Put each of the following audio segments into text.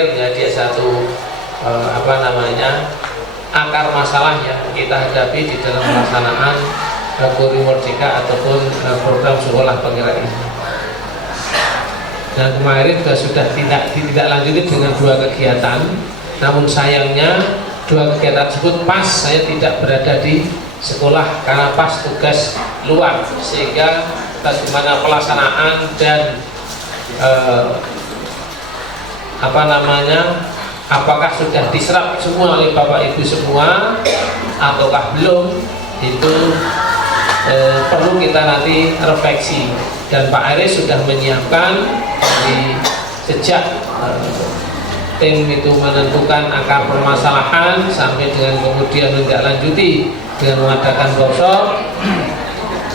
menjadi satu akar masalah yang kita hadapi di dalam pelaksanaan Guru Merdeka ataupun program sekolah penggerak ini. Dan kemarin sudah ditindaklanjuti dengan 2 kegiatan, namun sayangnya 2 kegiatan tersebut pas saya tidak berada di sekolah karena pas tugas luar, sehingga bagaimana pelaksanaan dan apakah sudah diserap semua oleh Bapak Ibu semua ataukah belum, itu perlu kita nanti refleksi. Dan Pak Aris sudah menyiapkan sejak tim itu menentukan akar permasalahan sampai dengan kemudian menindaklanjuti dengan mengadakan workshop.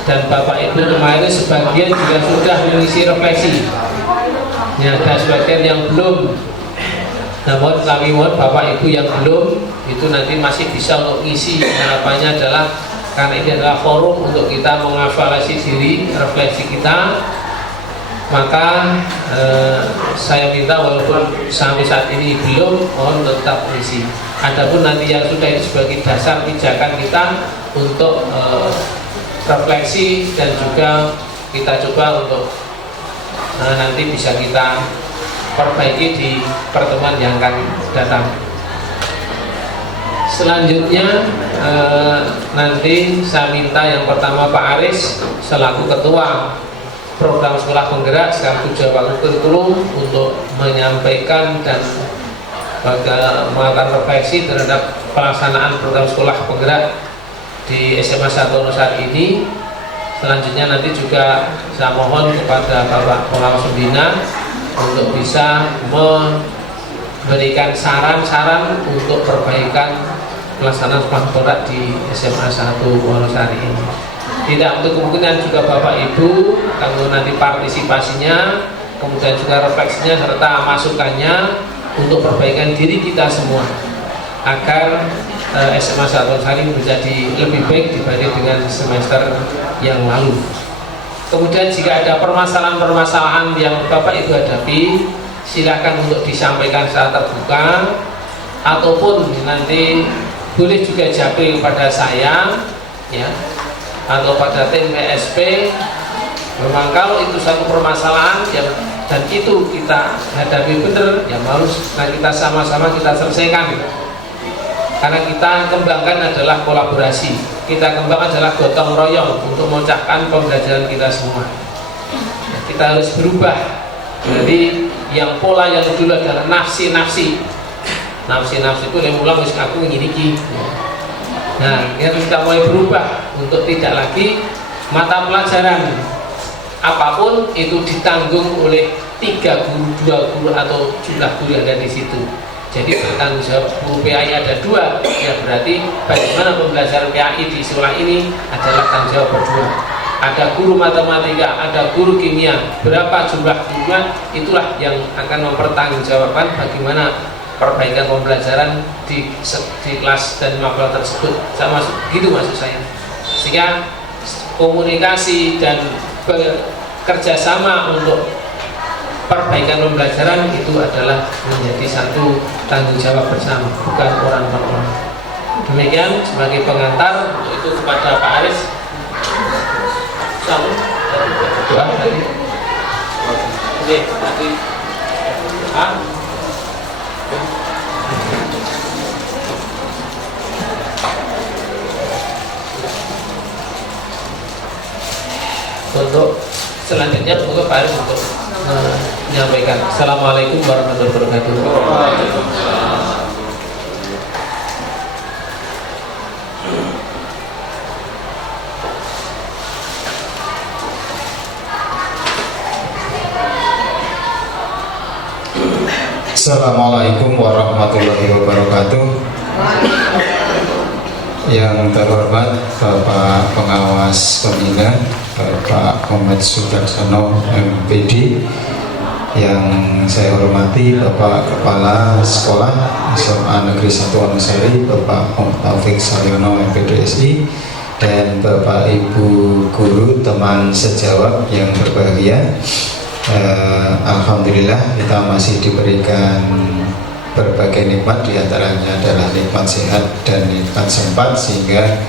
Dan Bapak Ibu kemarin sebagian juga sudah mengisi refleksi. Ada sebagian yang belum, namun kami mohon Bapak Ibu yang belum itu nanti masih bisa untuk ngisi. Harapannya adalah karena ini adalah forum untuk kita mengevaluasi diri, refleksi kita, maka saya minta walaupun sampai saat ini belum, mohon tetap ngisi. Adapun nanti yang sudah itu sebagai dasar pijakan kita untuk refleksi dan juga kita coba untuk nanti bisa kita perbaiki di pertemuan yang akan datang. Selanjutnya nanti saya minta yang pertama Pak Aris selaku ketua program sekolah penggerak sekaligus Jawa Kurikulum untuk menyampaikan dan melakukan refleksi terhadap pelaksanaan program sekolah penggerak di SMA 1 Wonosari ini. Selanjutnya nanti juga saya mohon kepada Bapak Pengawas Pembina untuk bisa memberikan saran-saran untuk perbaikan pelaksanaan sekolah penggerak di SMA 1 Wonosari ini. Tidak untuk kemungkinan juga Bapak Ibu, kalau nanti partisipasinya, kemudian juga refleksinya serta masukannya untuk perbaikan diri kita semua agar SMA 1 Wonosari menjadi lebih baik dibanding dengan semester yang lalu. Kemudian jika ada permasalahan-permasalahan yang Bapak Ibu hadapi, silakan untuk disampaikan secara terbuka, ataupun nanti boleh juga japri kepada saya, ya, atau pada tim PSP. Memang kalau itu satu permasalahan dan itu kita hadapi benar, ya harus kita sama-sama kita selesaikan. Karena kita kembangkan adalah kolaborasi, kita kembangkan adalah gotong royong untuk memecahkan pembelajaran kita semua. Kita harus berubah dari yang pola yang dulu adalah nafsi-nafsi itu yang ulang wis aku ngiriki. Nah, ini harus kita mulai berubah untuk tidak lagi mata pelajaran apapun itu ditanggung oleh 3 guru, 2 guru atau jumlah guru yang ada di situ. Jadi bertanggung jawab guru PAI ada 2, ya berarti bagaimana pembelajaran PAI di sekolah ini adalah tanggung jawab berdua. Ada guru matematika, ada guru kimia, berapa jumlah gurunya, itulah yang akan mempertanggungjawabkan bagaimana perbaikan pembelajaran di kelas dan masalah tersebut. Sama gitu maksud saya. Sehingga komunikasi dan bekerjasama untuk perbaikan pembelajaran itu adalah menjadi satu tanggung jawab bersama, bukan orang per orang. Demikian sebagai pengantar untuk itu kepada Pak Aris. Selalu berdoa tadi. Oke, nanti untuk selanjutnya semoga Pak Aris untuk menyampaikan. Assalamualaikum warahmatullahi wabarakatuh. Assalamualaikum warahmatullahi wabarakatuh. Yang terhormat Bapak Pengawas Pembina, Bapak Muhammad Sudarsono MPD. Yang saya hormati Bapak Kepala Sekolah SMA Negeri 1 Wonosari, Bapak Taufik Salyono MPDSI, dan Bapak Ibu Guru, teman sejawat yang berbahagia. Alhamdulillah kita masih diberikan berbagai nikmat, diantaranya adalah nikmat sehat dan nikmat sempat, sehingga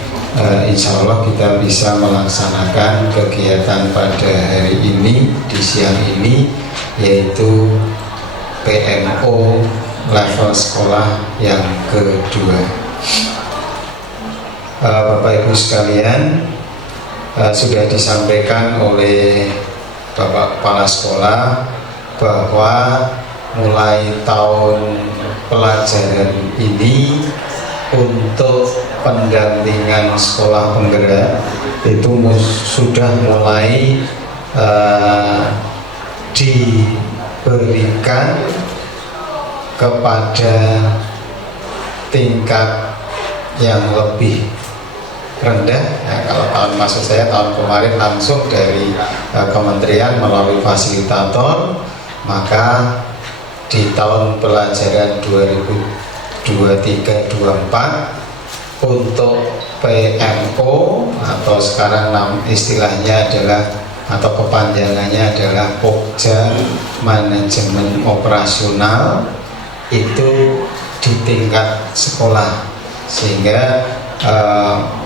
insya Allah kita bisa melaksanakan kegiatan pada hari ini di siang ini, yaitu PMO level sekolah yang kedua. Bapak Ibu sekalian, sudah disampaikan oleh Bapak Kepala Sekolah bahwa mulai tahun pelajaran ini untuk pendampingan sekolah penggerak itu sudah mulai diberikan kepada tingkat yang lebih rendah. Kalau maksud saya tahun kemarin langsung dari kementerian melalui fasilitator, maka di tahun pelajaran 2023-24 untuk PMO atau sekarang istilahnya adalah atau kepanjangannya adalah Pokja Manajemen Operasional, itu di tingkat sekolah, sehingga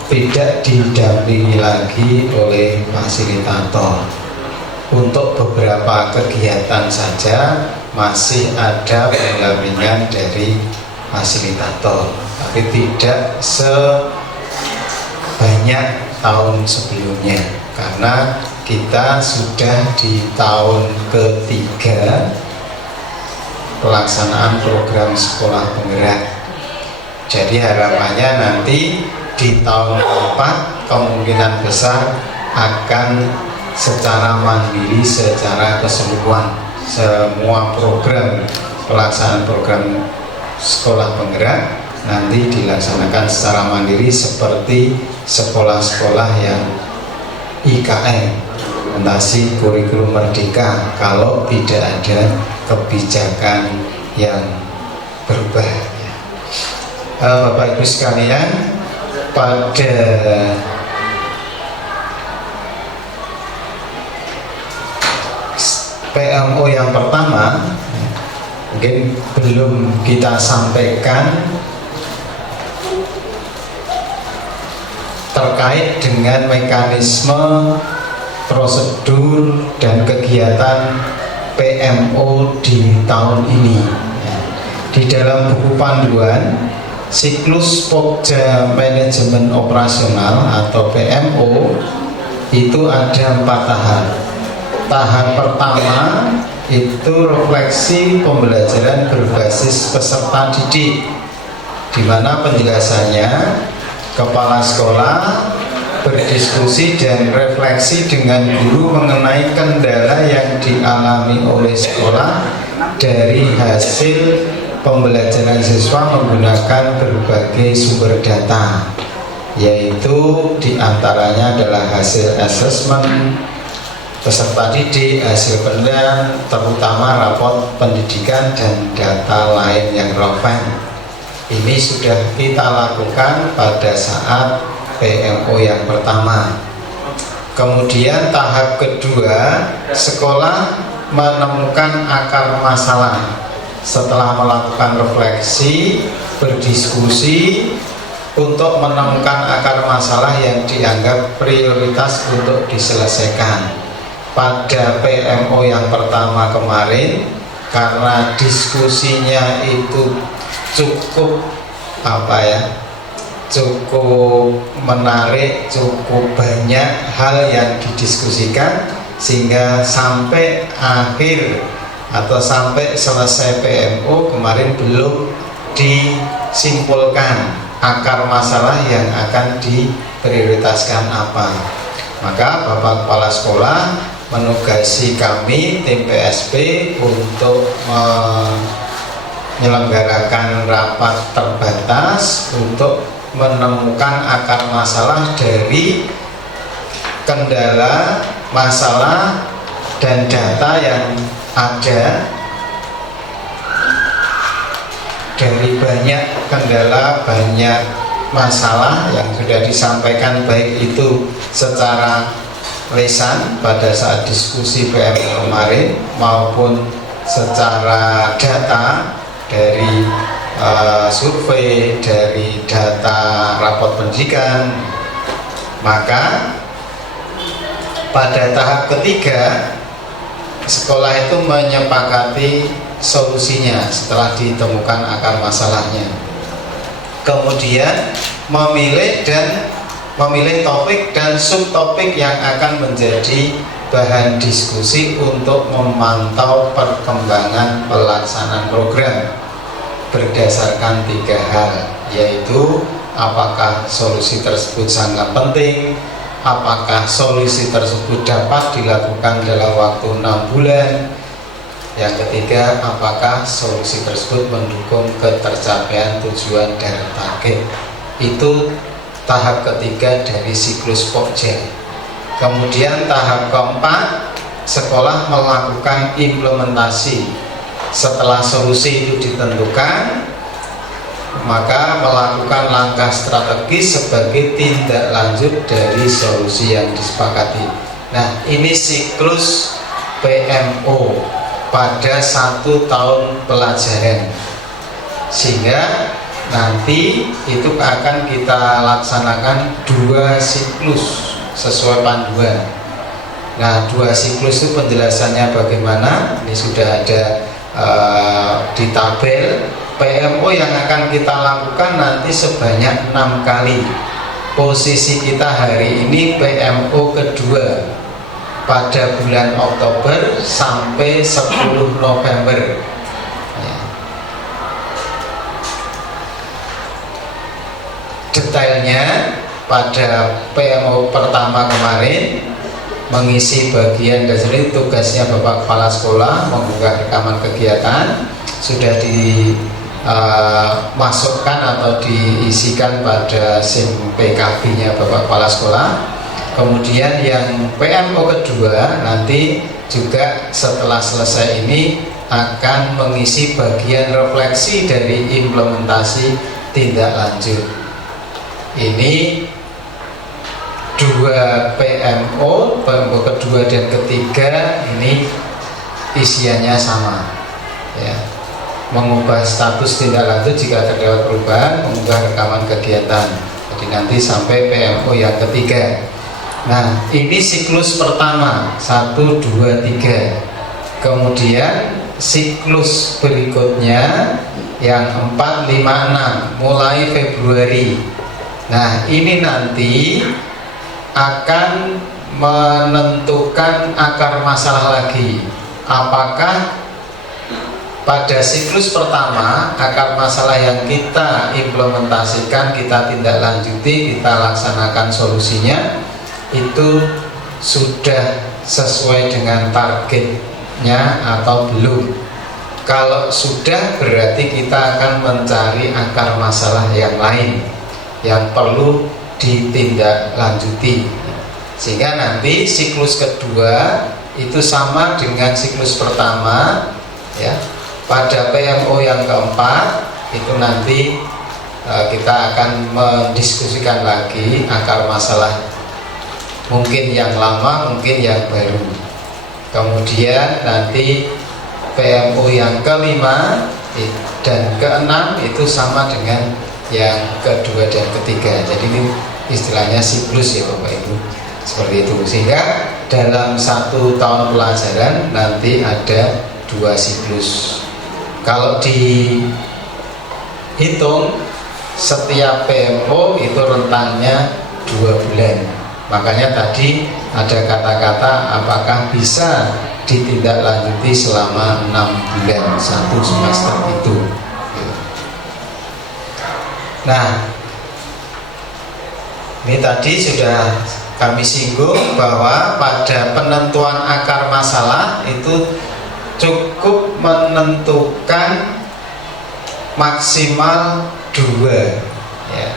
tidak didampingi lagi oleh fasilitator. Untuk beberapa kegiatan saja masih ada pendampingan dari fasilitator, tapi tidak sebanyak tahun sebelumnya, karena kita sudah di tahun ketiga pelaksanaan program sekolah penggerak. Jadi harapannya nanti di tahun keempat kemungkinan besar akan secara mandiri, secara keseluruhan semua program pelaksanaan program sekolah penggerak nanti dilaksanakan secara mandiri seperti sekolah-sekolah yang IKM, implementasi kurikulum merdeka, kalau tidak ada kebijakan yang berubah. Bapak Ibu sekalian, pada PMO yang pertama mungkin belum kita sampaikan terkait dengan mekanisme, prosedur dan kegiatan PMO di tahun ini. Di dalam buku panduan siklus Pokja Manajemen Operasional atau PMO itu ada 4 tahap. Tahap pertama itu refleksi pembelajaran berbasis peserta didik, di mana penjelasannya kepala sekolah berdiskusi dan refleksi dengan guru mengenai kendala yang dialami oleh sekolah dari hasil pembelajaran siswa menggunakan berbagai sumber data, yaitu diantaranya adalah hasil asesmen peserta didik, hasil penilaian, terutama raport pendidikan dan data lain yang relevan. Ini sudah kita lakukan pada saat PMO yang pertama. Kemudian tahap kedua, sekolah menemukan akar masalah. Setelah melakukan refleksi, berdiskusi untuk menemukan akar masalah yang dianggap prioritas untuk diselesaikan. Pada PMO yang pertama kemarin, karena diskusinya itu cukup cukup menarik, cukup banyak hal yang didiskusikan, sehingga sampai akhir atau sampai selesai PMO kemarin belum disimpulkan akar masalah yang akan diprioritaskan apa. Maka Bapak Kepala Sekolah menugasi kami tim PSP untuk menyelenggarakan rapat terbatas untuk menemukan akar masalah dari kendala, masalah dan data yang ada. Dari banyak kendala, banyak masalah yang sudah disampaikan, baik itu secara lisan pada saat diskusi PM kemarin maupun secara data dari survei, dari data rapot pendidikan. Maka pada tahap ketiga sekolah itu menyepakati solusinya setelah ditemukan akar masalahnya. Kemudian memilih topik dan subtopik yang akan menjadi bahan diskusi untuk memantau perkembangan pelaksanaan program berdasarkan 3 hal, yaitu apakah solusi tersebut sangat penting, apakah solusi tersebut dapat dilakukan dalam waktu 6 bulan, yang ketiga apakah solusi tersebut mendukung ketercapaian tujuan dan target. Itu tahap ketiga dari siklus Pokja. Kemudian tahap keempat, sekolah melakukan implementasi. Setelah solusi itu ditentukan, maka melakukan langkah strategis sebagai tindak lanjut dari solusi yang disepakati. Nah, ini siklus PMO pada 1 tahun pelajaran, sehingga nanti itu akan kita laksanakan 2 siklus sesuai panduan. Nah, 2 siklus itu penjelasannya bagaimana? Ini sudah ada di tabel. PMO yang akan kita lakukan nanti sebanyak 6 kali. Posisi kita hari ini PMO kedua pada bulan Oktober sampai 10 November. Detailnya pada PMO pertama kemarin mengisi bagian dari tugasnya Bapak Kepala Sekolah mengunggah rekaman kegiatan, sudah dimasukkan atau diisikan pada SIM PKB-nya Bapak Kepala Sekolah. Kemudian yang PMO kedua nanti juga setelah selesai ini akan mengisi bagian refleksi dari implementasi tindak lanjut. Ini 2 PMO kedua dan ketiga ini isiannya sama, ya. Mengubah status tindak lanjut jika terdapat perubahan, mengubah rekaman kegiatan. Jadi nanti sampai PMO yang ketiga. Nah, ini siklus pertama 1, 2, 3. Kemudian siklus berikutnya yang 4, 5, 6 mulai Februari. Nah, ini nanti akan menentukan akar masalah lagi. Apakah pada siklus pertama akar masalah yang kita implementasikan, kita tindak lanjuti, kita laksanakan solusinya itu sudah sesuai dengan targetnya atau belum? Kalau sudah, berarti kita akan mencari akar masalah yang lain yang perlu ditindaklanjuti, sehingga nanti siklus kedua itu sama dengan siklus pertama, ya. Pada PMO yang keempat itu nanti kita akan mendiskusikan lagi akar masalah, mungkin yang lama, mungkin yang baru. Kemudian nanti PMO yang kelima dan keenam itu sama dengan yang kedua dan ketiga. Jadi ini istilahnya siklus, ya Bapak Ibu, seperti itu. Sehingga dalam 1 tahun pelajaran nanti ada 2 siklus. Kalau dihitung setiap PMO itu rentangnya 2 bulan. Makanya tadi ada kata-kata apakah bisa ditindaklanjuti selama 6 bulan 1 semester itu. Nah, ini tadi sudah kami singgung bahwa pada penentuan akar masalah itu cukup menentukan maksimal 2, ya.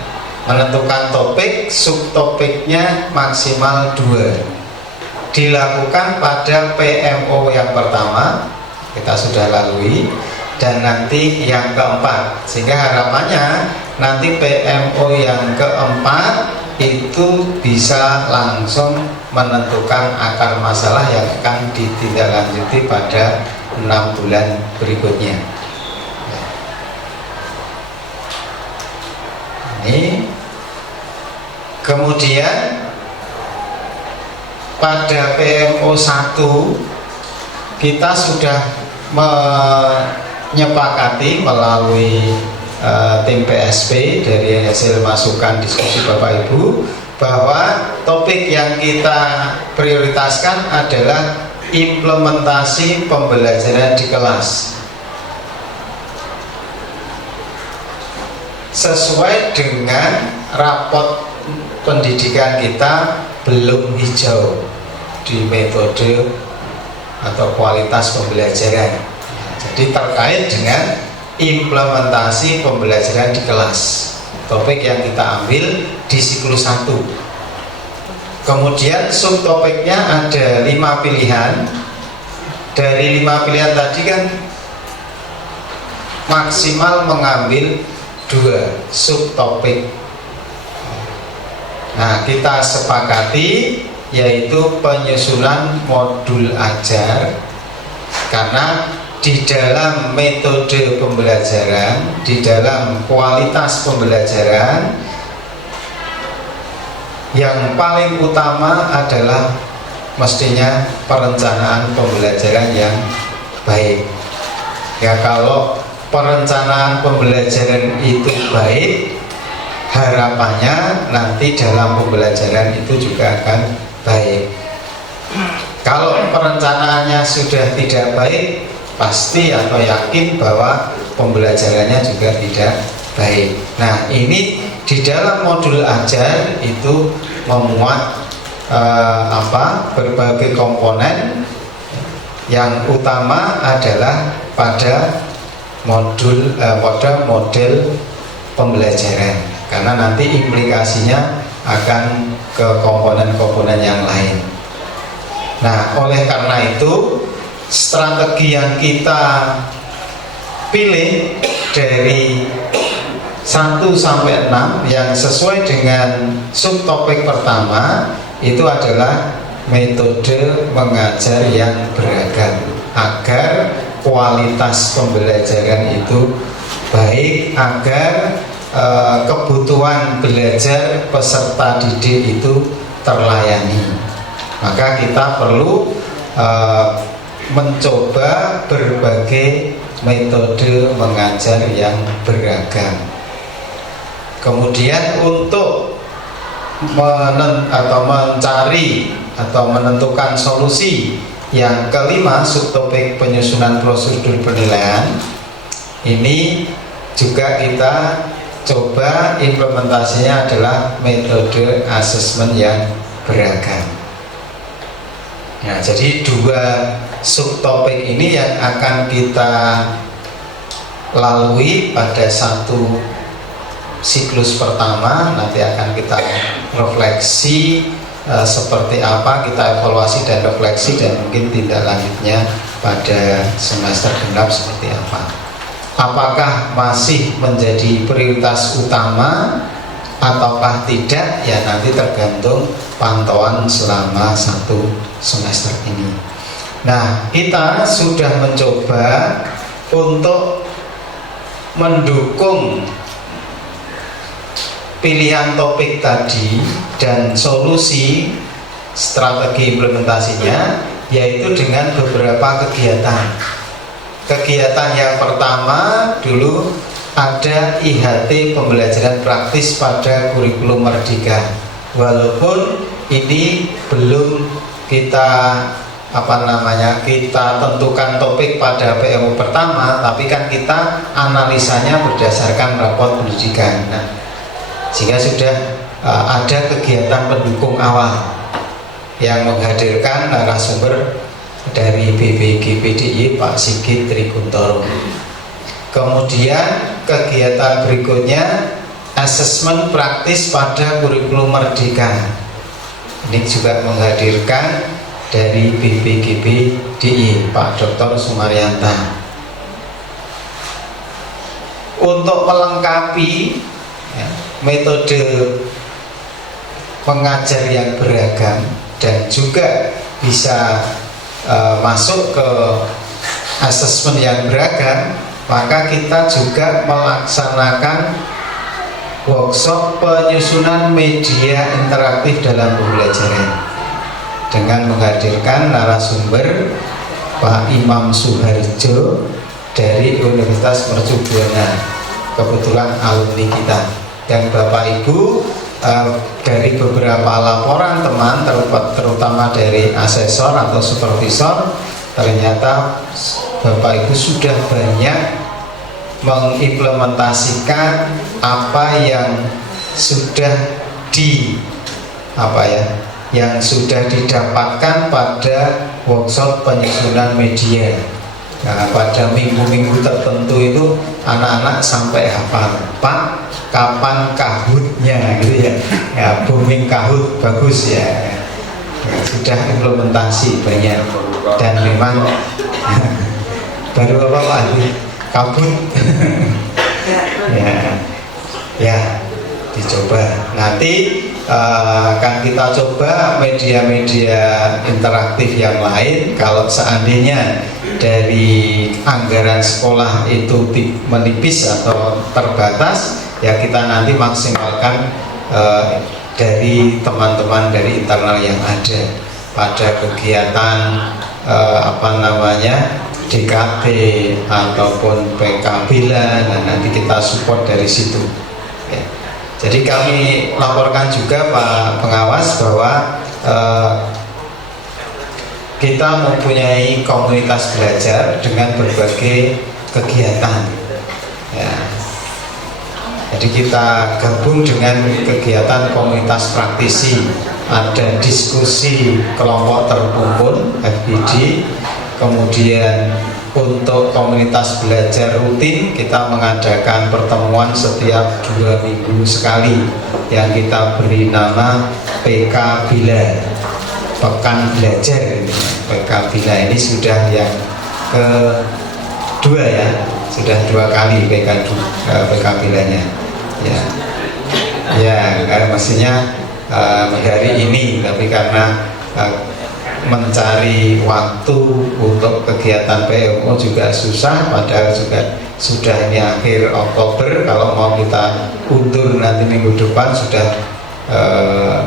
Menentukan topik, subtopiknya maksimal 2. Dilakukan pada PMO yang pertama, kita sudah lalui, dan nanti yang keempat. Sehingga harapannya nanti PMO yang keempat itu bisa langsung menentukan akar masalah yang akan ditindaklanjuti pada 6 bulan berikutnya. ini. Kemudian pada PMO 1 kita sudah menyepakati melalui tim PSP dari hasil masukan diskusi Bapak Ibu bahwa topik yang kita prioritaskan adalah implementasi pembelajaran di kelas sesuai dengan raport pendidikan kita belum hijau di metode atau kualitas pembelajaran. Jadi terkait dengan implementasi pembelajaran di kelas, topik yang kita ambil di siklus 1. Kemudian subtopiknya ada 5 pilihan. Dari 5 pilihan tadi kan maksimal mengambil 2 subtopik. Nah, kita sepakati yaitu penyusunan modul ajar, karena di dalam metode pembelajaran, di dalam kualitas pembelajaran, yang paling utama adalah mestinya perencanaan pembelajaran yang baik. Ya, kalau perencanaan pembelajaran itu baik, harapannya nanti dalam pembelajaran itu juga akan baik. Kalau perencanaannya sudah tidak baik, pasti atau yakin bahwa pembelajarannya juga tidak baik. Nah, ini di dalam modul ajar itu memuat berbagai komponen. Yang utama adalah pada model pembelajaran, karena nanti implikasinya akan ke komponen-komponen yang lain. Nah, oleh karena itu strategi yang kita pilih dari 1 sampai 6 yang sesuai dengan subtopik pertama itu adalah metode mengajar yang beragam, agar kualitas pembelajaran itu baik, agar kebutuhan belajar peserta didik itu terlayani. Maka kita perlu mencoba berbagai metode mengajar yang beragam. Kemudian untuk mencari atau menentukan solusi yang kelima, subtopik penyusunan prosedur penilaian, ini juga kita coba implementasinya adalah metode asesmen yang beragam. Nah, jadi 2 subtopik ini yang akan kita lalui pada 1 siklus pertama. Nanti akan kita refleksi seperti apa, kita evaluasi dan refleksi, dan mungkin tindak lanjutnya pada semester genap seperti apa. Apakah masih menjadi prioritas utama ataukah tidak, ya nanti tergantung pantauan selama 1 semester ini. Nah, kita sudah mencoba untuk mendukung pilihan topik tadi dan solusi strategi implementasinya, yaitu dengan beberapa kegiatan. Kegiatan yang pertama dulu ada IHT pembelajaran praktis pada kurikulum Merdeka. Walaupun ini belum kita kita tentukan topik pada PMU pertama, tapi kan kita analisanya berdasarkan raport pendidikan. Nah, sehingga sudah ada kegiatan pendukung awal yang menghadirkan narasumber dari BPGPDY Pak Sigit Trikuntoro. Kemudian kegiatan berikutnya asesmen praktis pada kurikulum Merdeka. Ini juga menghadirkan dari BPGPDY Pak Dr. Sumaryanta. Untuk melengkapi metode mengajar yang beragam dan juga bisa masuk ke asesmen yang beragam, maka kita juga melaksanakan workshop penyusunan media interaktif dalam pembelajaran dengan menghadirkan narasumber Pak Imam Suharjo dari Universitas Mercu Buana, kebetulan alumni kita. Dan Bapak Ibu, dari beberapa laporan teman, terutama dari asesor atau supervisor, ternyata Bapak Ibu sudah banyak mengimplementasikan apa yang sudah yang sudah didapatkan pada workshop penyusunan media. Nah, pada minggu-minggu tertentu itu anak-anak sampai hafal, Pak, kapan kahutnya gitu ya. Ya, booming kahut bagus ya. Ya, sudah implementasi banyak dan memang baru apa Pak? Kabut. ya dicoba. Nanti akan kita coba media-media interaktif yang lain. Kalau seandainya dari anggaran sekolah itu menipis atau terbatas, ya kita nanti maksimalkan dari teman-teman dari internal yang ada pada kegiatan DKT ataupun PK-Bila. Nah, nanti kita support dari situ ya. Jadi kami laporkan juga Pak Pengawas bahwa kita mempunyai komunitas belajar dengan berbagai kegiatan ya. Jadi kita gabung dengan kegiatan komunitas praktisi, ada diskusi kelompok terkumpul FPD, kemudian untuk komunitas belajar rutin kita mengadakan pertemuan setiap 2 minggu sekali yang kita beri nama PK Bila, Pekan Belajar. PK Bila ini sudah yang kedua ya, sudah 2 kali PK Bilanya mestinya hari ini, tapi karena mencari waktu untuk kegiatan PMO juga susah, padahal juga sudah ini akhir Oktober. Kalau mau kita undur nanti minggu depan sudah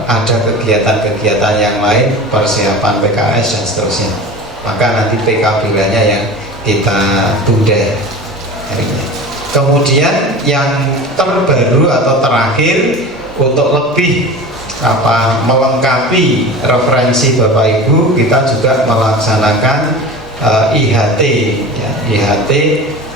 ada kegiatan-kegiatan yang lain, persiapan PKS dan seterusnya, maka nanti PK Bilanya yang kita tunda harinya. Kemudian yang terbaru atau terakhir, untuk lebih melengkapi referensi Bapak Ibu, kita juga melaksanakan IHT ya, IHT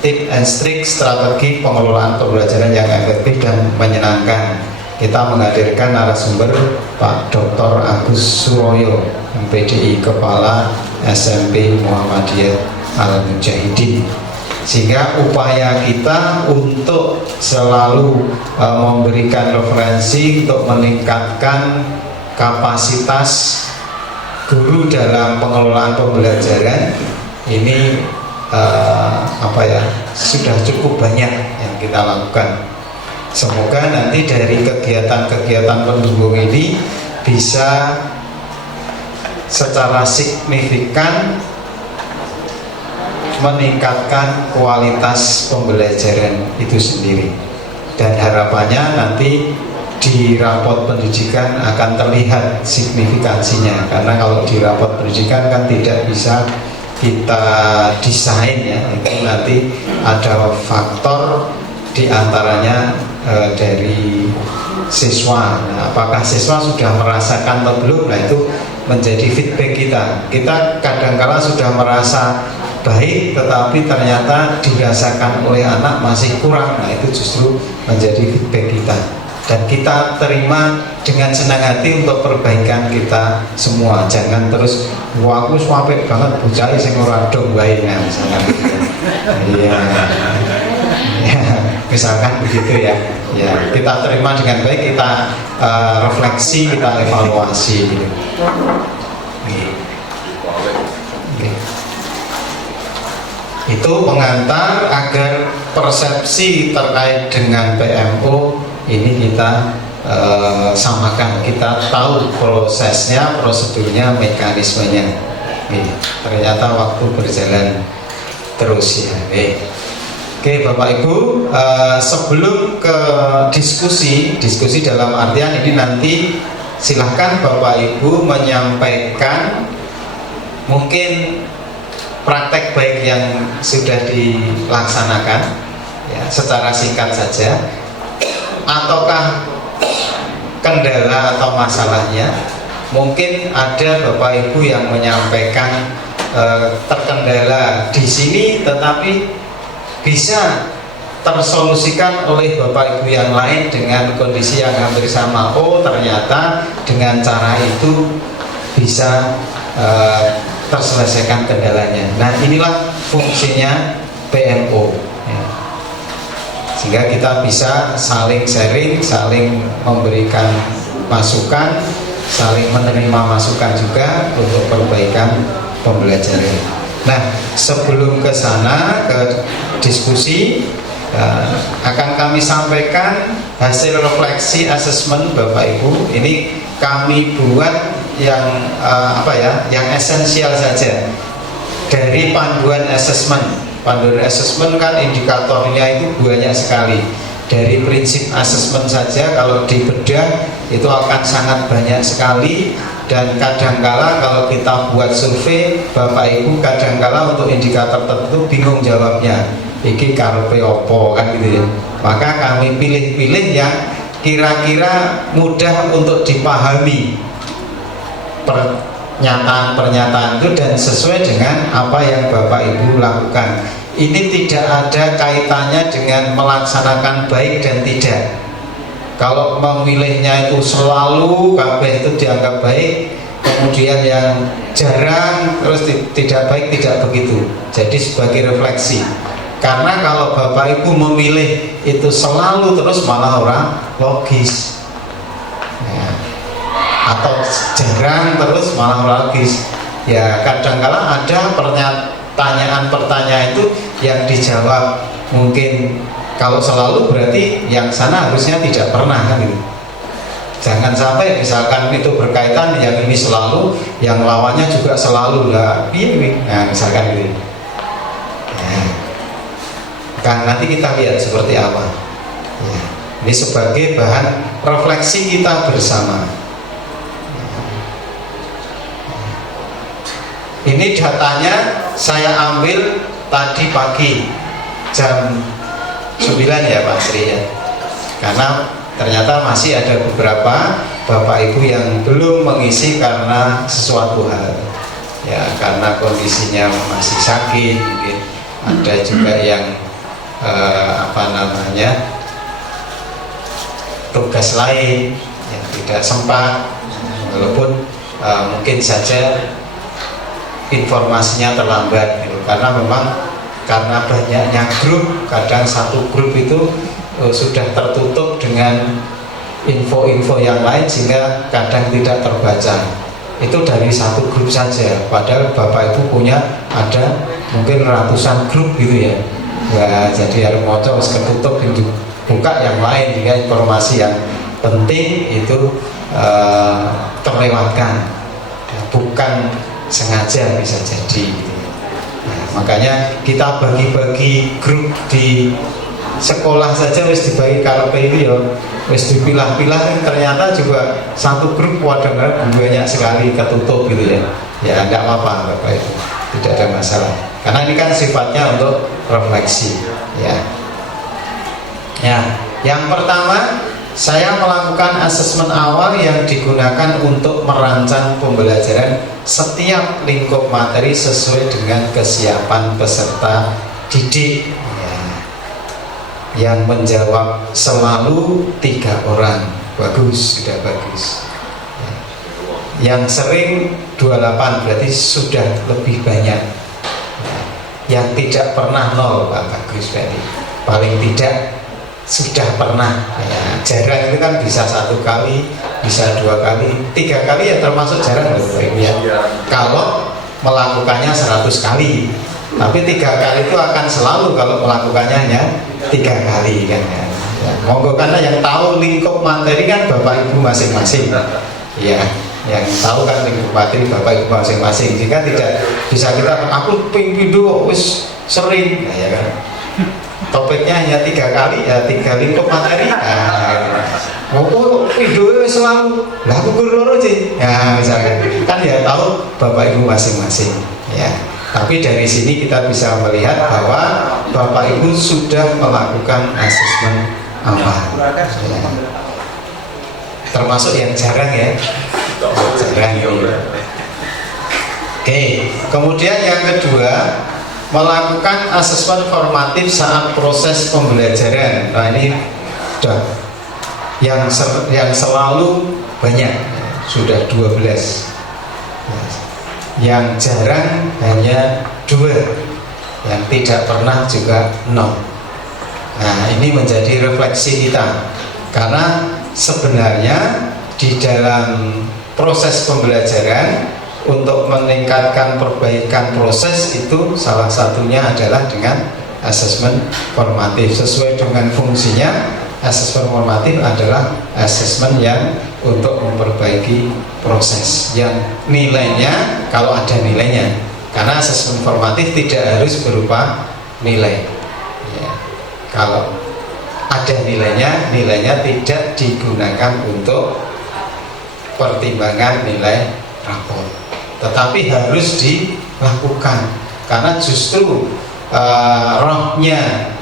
Tip and Trik Strategi Pengelolaan Pembelajaran yang Efektif dan Menyenangkan. Kita menghadirkan narasumber Pak Dr. Agus Suroyo, MPDI, Kepala SMP Muhammadiyah Al-Mujahidin. Sehingga upaya kita untuk selalu memberikan referensi untuk meningkatkan kapasitas guru dalam pengelolaan pembelajaran ini sudah cukup banyak yang kita lakukan. Semoga nanti dari kegiatan-kegiatan pendukung ini bisa secara signifikan meningkatkan kualitas pembelajaran itu sendiri, dan harapannya nanti di rapot pendidikan akan terlihat signifikansinya. Karena kalau di rapot pendidikan kan tidak bisa kita desain ya, itu nanti ada faktor diantaranya dari siswa. Nah, apakah siswa sudah merasakan atau belum? Nah, itu menjadi feedback kita. Kita kadang-kala sudah merasa baik, tetapi ternyata dirasakan oleh anak masih kurang. Nah, itu justru menjadi feedback kita, dan kita terima dengan senang hati untuk perbaikan kita semua. Jangan terus wah aku apik banget bocah sing ora dong bae, misalkan iya misalkan begitu ya. Ya, kita terima dengan baik, kita refleksi, kita evaluasi gitu. Itu pengantar agar persepsi terkait dengan PMO ini kita samakan, kita tahu prosesnya, prosedurnya, mekanismenya. Ternyata waktu berjalan terus ya. Oke Bapak Ibu, sebelum ke diskusi dalam artian ini nanti silahkan Bapak Ibu menyampaikan mungkin praktek baik yang sudah dilaksanakan ya, secara singkat saja, ataukah kendala atau masalahnya. Mungkin ada Bapak Ibu yang menyampaikan terkendala di sini tetapi bisa tersolusikan oleh Bapak Ibu yang lain dengan kondisi yang hampir sama. Oh ternyata dengan cara itu bisa terselesaikan kendalanya. Nah inilah fungsinya PMO ya. Sehingga kita bisa saling sharing, saling memberikan masukan, saling menerima masukan juga untuk perbaikan pembelajaran. Nah, sebelum ke sana, ke diskusi, akan kami sampaikan hasil refleksi asesmen Bapak Ibu. Ini kami buat yang yang esensial saja dari panduan asesmen. Panduan asesmen kan indikatornya itu banyak sekali. Dari prinsip asesmen saja kalau dibedah itu akan sangat banyak sekali. Dan kadangkala kalau kita buat survei Bapak Ibu kadangkala untuk indikator tertentu bingung jawabnya, iki karepe opo kan gitu ya. Maka kami pilih-pilih yang kira-kira mudah untuk dipahami pernyataan-pernyataan itu dan sesuai dengan apa yang Bapak Ibu lakukan. Ini tidak ada kaitannya dengan melaksanakan baik dan tidak. Kalau memilihnya itu selalu kabeh itu dianggap baik, kemudian yang jarang terus tidak baik, tidak begitu. Jadi sebagai refleksi. Karena kalau Bapak Ibu memilih itu selalu terus malah orang logis ya. Atau jarang terus malah logis. Ya kadang-kala ada pertanyaan-pertanyaan itu yang dijawab mungkin kalau selalu berarti yang sana harusnya tidak pernah kan gitu. Jangan sampai misalkan itu berkaitan yang ini selalu, yang lawannya juga selalu lah. Nah misalkan gitu. Nah, kan nanti kita lihat seperti apa. Ya, ini sebagai bahan refleksi kita bersama. Ini datanya saya ambil tadi pagi jam 9 ya Pak Sri ya. Karena ternyata masih ada beberapa Bapak Ibu yang belum mengisi karena sesuatu hal. Ya, karena kondisinya masih sakit, mungkin ada juga yang tugas lain yang tidak sempat, walaupun mungkin saja informasinya terlambat gitu. Karena memang karena banyaknya grup, kadang satu grup itu sudah tertutup dengan info-info yang lain sehingga kadang tidak terbaca. Itu dari satu grup saja, padahal Bapak Ibu punya ada mungkin ratusan grup gitu ya. Ya jadi harus mau ketutup itu buka yang lain sehingga informasi yang penting itu terlewatkan, bukan sengaja bisa jadi gitu. Nah, makanya kita bagi-bagi grup di sekolah saja wis dibagi karepe itu ya wis dipilah-pilah kan ternyata juga satu grup wadah banyak sekali ketutup gitu ya. Ya enggak apa-apa Bapak Ibu, tidak ada masalah. Karena ini kan sifatnya untuk refleksi ya. Ya, yang pertama saya melakukan asesmen awal yang digunakan untuk merancang pembelajaran setiap lingkup materi sesuai dengan kesiapan peserta didik ya. Yang menjawab selalu 3 orang, bagus, sudah bagus ya. Yang sering 28 berarti sudah lebih banyak ya. Yang tidak pernah 0, bagus berarti paling tidak sudah pernah ya. Jarang itu kan bisa 1 kali, bisa 2 kali, 3 kali ya termasuk jarang loh ya. Kalau melakukannya 100 kali, tapi 3 kali itu akan selalu kalau melakukannya hanya 3 kali kan ya. Monggo karena yang tahu lingkup materi kan Bapak Ibu masing-masing ya, yang tahu kan lingkup materi Bapak Ibu masing-masing, jika tidak bisa kita aku ping video wis sering ya kan. topiknya hanya 3 kali, ya 3 lingkup materi. Oh, video selalu lah aku guru loro sih. Ya misalkan kan ya tahu Bapak Ibu masing-masing ya. Tapi dari sini kita bisa melihat bahwa Bapak Ibu sudah melakukan asesmen awal. Ya. Termasuk yang jarang ya. Jarang ya. Oke, kemudian yang kedua, melakukan asesmen formatif saat proses pembelajaran. Nah ini sudah yang selalu banyak, sudah 12. Yang jarang hanya 2, yang tidak pernah juga 0. Nah ini menjadi refleksi kita, karena sebenarnya di dalam proses pembelajaran untuk meningkatkan perbaikan proses itu salah satunya adalah dengan asesmen formatif. Sesuai dengan fungsinya, asesmen formatif adalah asesmen yang untuk memperbaiki proses, yang nilainya kalau ada nilainya, karena asesmen formatif tidak harus berupa nilai ya. Kalau ada nilainya tidak digunakan untuk pertimbangan nilai rapor, tetapi harus dilakukan, karena justru rohnya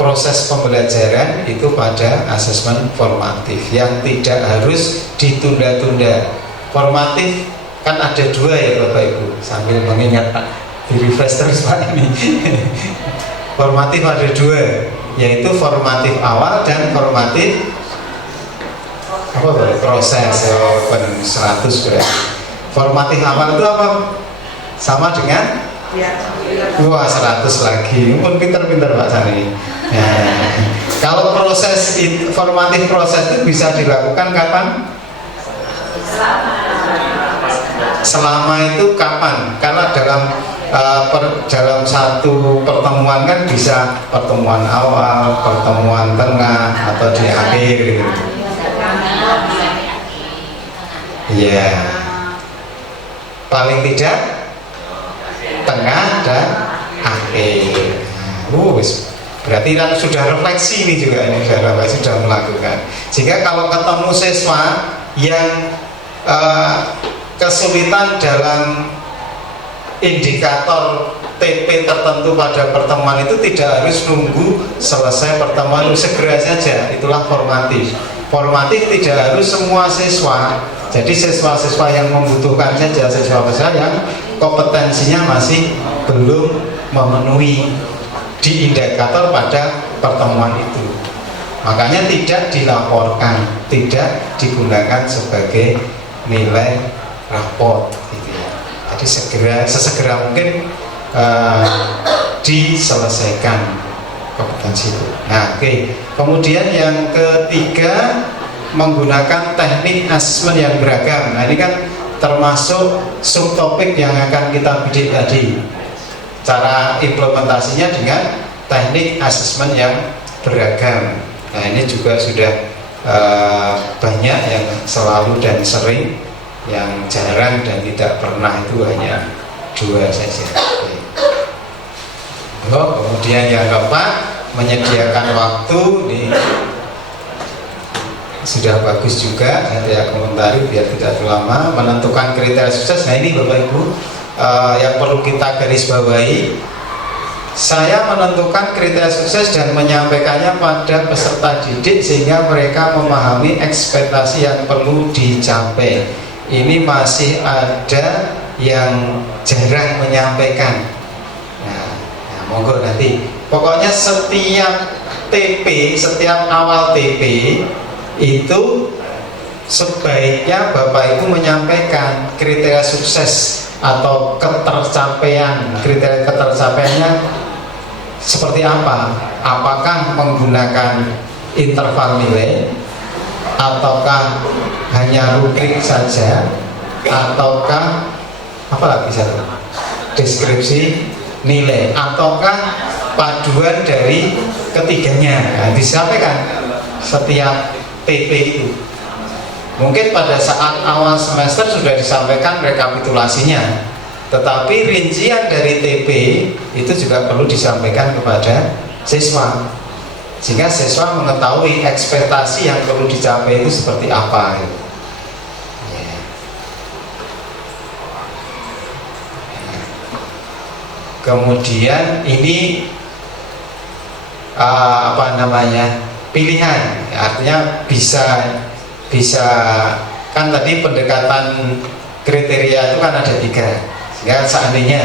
proses pembelajaran itu pada asesmen formatif yang tidak harus ditunda-tunda. Formatif kan ada 2 ya Bapak Ibu, sambil mengingat Pak, di refresh terus Pak ini. Formatif ada 2, yaitu formatif awal dan formatif apa proses. Open 100 berarti. Formatif awal itu apa? Sama dengan wah 100 lagi, pun pinter-pinter Pak Sani. Nah, kalau proses formatif proses itu bisa dilakukan kapan? Selama itu kapan? Karena dalam satu pertemuan kan bisa pertemuan awal, pertemuan tengah, atau di akhir gitu. Ya, paling tidak tengah dan akhir. Berarti kan sudah refleksi ini juga, ini sudah melakukan. Sehingga kalau ketemu siswa yang kesulitan dalam indikator TP tertentu pada pertemuan itu, tidak harus nunggu selesai pertemuan, segera saja. Itulah formatif. Formatif tidak harus semua siswa. Jadi siswa-siswa yang membutuhkan saja, siswa-siswa yang kompetensinya masih belum memenuhi di indikator pada pertemuan itu, makanya tidak dilaporkan, tidak digunakan sebagai nilai raport gitu ya. Jadi sesegera mungkin diselesaikan kompetensi itu. Nah, oke. Kemudian yang ketiga, menggunakan teknik asesmen yang beragam. Nah ini kan termasuk subtopik yang akan kita bidik tadi. Cara implementasinya dengan teknik asesmen yang beragam. Nah ini juga sudah banyak yang selalu dan sering, yang jarang dan tidak pernah itu hanya 2 saja. Kemudian yang keempat, menyediakan waktu. Ini sudah bagus juga, saya tidak komentari biar tidak terlalu lama. Menentukan kriteria sukses. Nah ini Bapak Ibu, yang perlu kita garis bawahi, saya menentukan kriteria sukses dan menyampaikannya pada peserta didik sehingga mereka memahami ekspektasi yang perlu dicapai. Ini masih ada yang jarang menyampaikan. Nah, monggo nanti. Pokoknya setiap TP, setiap awal TP itu sebaiknya Bapak Ibu menyampaikan kriteria sukses atau ketercapaian. Kriteria ketercapaiannya seperti apa? Apakah menggunakan interval nilai, ataukah hanya rubrik saja, ataukah apa lagi satu? Deskripsi nilai, ataukah paduan dari ketiganya? Nah, disampaikan setiap TP itu. Mungkin pada saat awal semester sudah disampaikan rekapitulasinya, tetapi rincian dari TP itu juga perlu disampaikan kepada siswa, sehingga siswa mengetahui ekspektasi yang perlu dicapai itu seperti apa gitu. Ya. Kemudian ini pilihan, artinya bisa kan tadi pendekatan kriteria itu kan ada 3, sehingga seandainya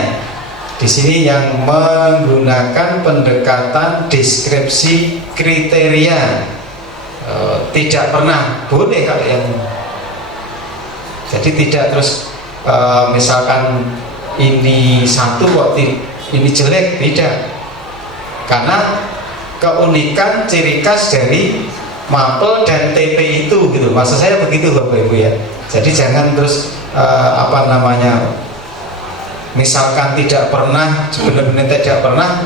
di sini yang menggunakan pendekatan deskripsi kriteria tidak pernah boleh kalau yang jadi tidak terus misalkan ini satu kok ini jelek, tidak, karena keunikan ciri khas dari mapel dan TP itu gitu, maksud saya begitu Bapak Ibu ya. Jadi jangan terus misalkan tidak pernah, benar-benar tidak pernah,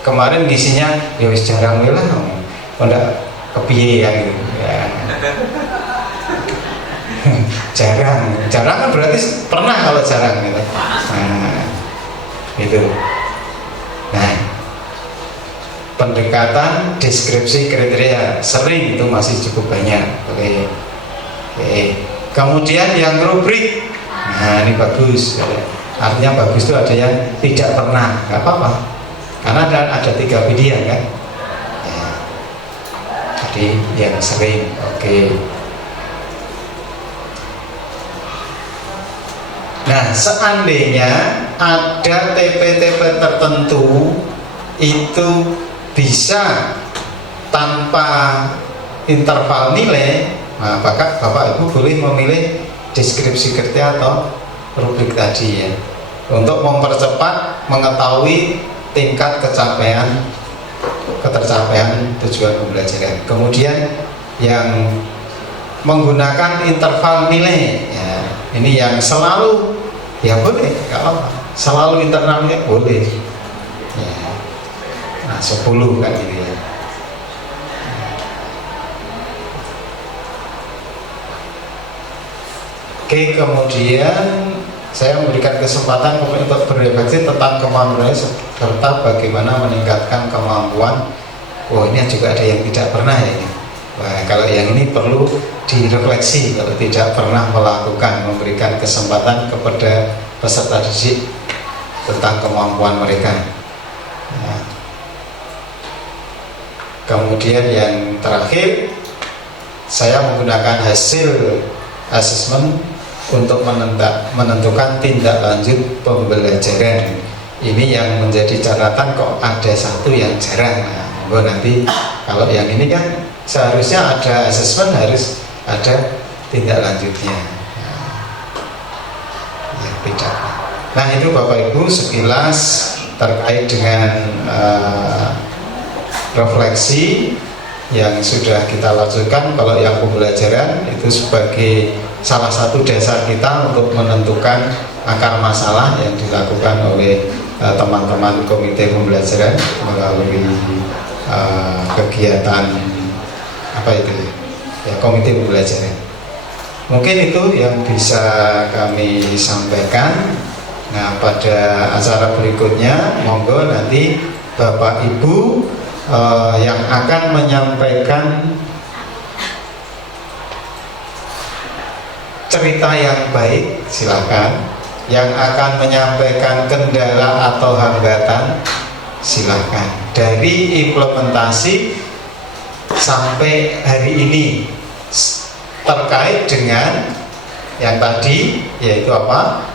kemarin ngisinya ya wis jarang lah, ndak kepiye ya gitu ya. jarang kan berarti pernah kalau jarang gitu. Nah, itu. Nah, pendekatan deskripsi kriteria sering itu masih cukup banyak. Oke. Kemudian yang rubrik, nah ini bagus. Artinya bagus itu ada yang tidak pernah, nggak apa-apa, karena ada 3 pilihan kan. Ya. Jadi yang sering, oke. Nah, seandainya ada TP-TP tertentu itu bisa tanpa interval nilai, nah, maka Bapak Ibu boleh memilih deskripsi kriteria atau rubrik tadi ya, untuk mempercepat mengetahui tingkat ketercapaian tujuan pembelajaran. Kemudian yang menggunakan interval nilai ya, ini yang selalu ya boleh, nggak apa-apa, selalu internal nilai boleh ya. Nah 10 kan gitu ya. Oke, kemudian saya memberikan kesempatan untuk berefleksi tentang kemampuan serta bagaimana meningkatkan kemampuan. Oh, ini juga ada yang tidak pernah ya ini. Wah, kalau yang ini perlu direfleksi kalau tidak pernah melakukan, memberikan kesempatan kepada peserta didik tentang kemampuan mereka. Nah, kemudian yang terakhir, saya menggunakan hasil asesmen untuk menentukan tindak lanjut pembelajaran. Ini yang menjadi catatan, kok ada satu yang jarang. Nah, nanti kalau yang ini kan seharusnya ada asesmen, harus ada tindak lanjutnya. Ya beda. Nah itu Bapak Ibu sekilas terkait dengan refleksi yang sudah kita lakukan. Kalau yang pembelajaran itu sebagai salah satu dasar kita untuk menentukan akar masalah yang dilakukan oleh teman-teman komite pembelajaran melalui kegiatan apa itu ya, komite pembelajaran. Mungkin itu yang bisa kami sampaikan. Nah, pada acara berikutnya monggo nanti Bapak Ibu yang akan menyampaikan cerita yang baik silakan, yang akan menyampaikan kendala atau hambatan silakan, dari implementasi sampai hari ini terkait dengan yang tadi, yaitu apa,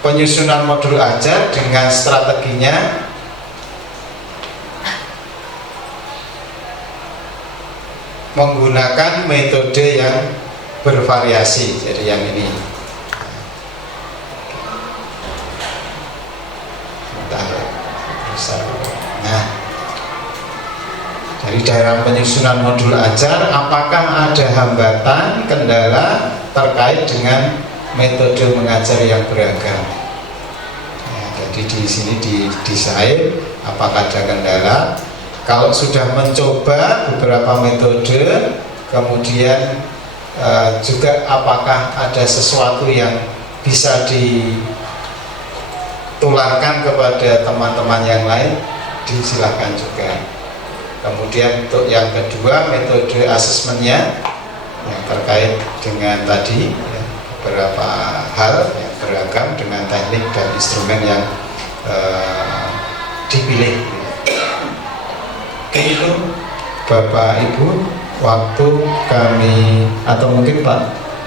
penyusunan modul ajar dengan strateginya, menggunakan metode yang bervariasi. Jadi yang ini nah, dari dalam penyusunan modul ajar, apakah ada hambatan, kendala terkait dengan metode mengajar yang beragam. Nah, jadi di sini didesain apakah ada kendala. Kalau sudah mencoba beberapa metode, kemudian juga apakah ada sesuatu yang bisa ditularkan kepada teman-teman yang lain, disilahkan juga. Kemudian untuk yang kedua, metode asesmennya yang terkait dengan tadi ya, beberapa hal yang beragam dengan teknik dan instrumen yang dipilih. Itu Bapak Ibu, waktu kami atau mungkin Pak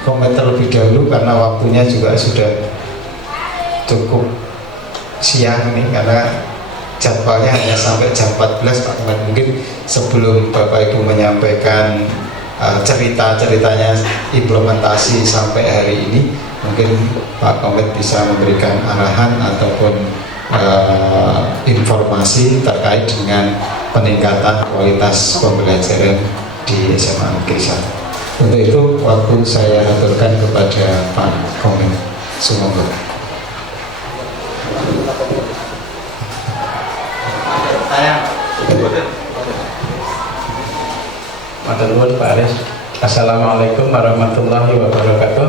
komen terlebih dahulu karena waktunya juga sudah cukup siang nih, karena jadwalnya hanya sampai jam 14 Pak Komet. Mungkin sebelum Bapak Ibu menyampaikan cerita-ceritanya implementasi sampai hari ini, mungkin Pak Komet bisa memberikan arahan ataupun informasi terkait dengan peningkatan kualitas pembelajaran di SMA Negeri 1. Untuk itu waktu saya aturkan kepada Pak Komet. Semoga. Matur nuwun Pak Aris. Assalamualaikum warahmatullahi wabarakatuh.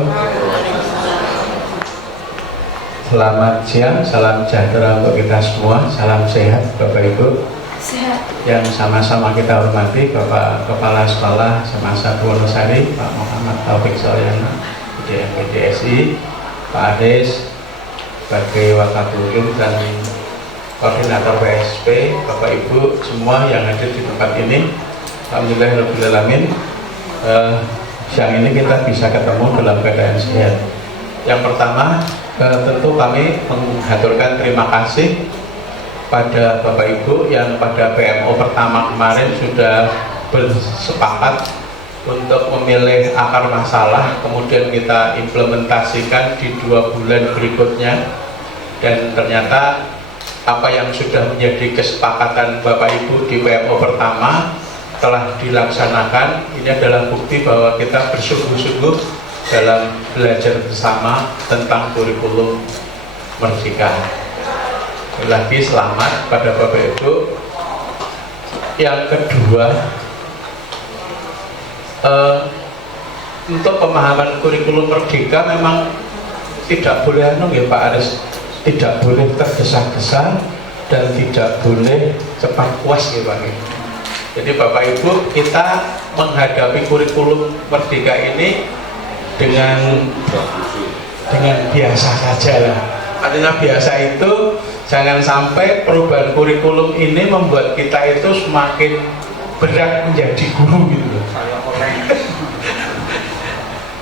Selamat siang, salam sejahtera untuk kita semua, salam sehat Bapak Ibu. Sehat. Yang sama-sama kita hormati Bapak Kepala Sekolah SMA 1 Wonosari, Pak Muhammad Taufik Solyana, PDSI, Pak Aris, sebagai Wakabulum dan Koordinator PSP, Bapak Ibu semua yang hadir di tempat ini. Alhamdulillahirrahmanirrahim. Siang ini kita bisa ketemu dalam keadaan sehat. Yang pertama, tentu kami mengaturkan terima kasih pada Bapak Ibu yang pada PMO pertama kemarin sudah bersepakat untuk memilih akar masalah, kemudian kita implementasikan di 2 bulan berikutnya, dan ternyata apa yang sudah menjadi kesepakatan Bapak Ibu di PMO pertama telah dilaksanakan. Ini adalah bukti bahwa kita bersungguh-sungguh dalam belajar bersama tentang kurikulum Merdeka. Lagi selamat pada Bapak Ibu. Yang kedua, untuk pemahaman kurikulum Merdeka memang tidak boleh ya Pak Aris, tidak boleh tergesa-gesa dan tidak boleh cepat puas ya Pak. Jadi Bapak Ibu, kita menghadapi kurikulum Merdeka ini dengan biasa saja lah. Artinya biasa itu jangan sampai perubahan kurikulum ini membuat kita itu semakin berat menjadi guru gitu loh.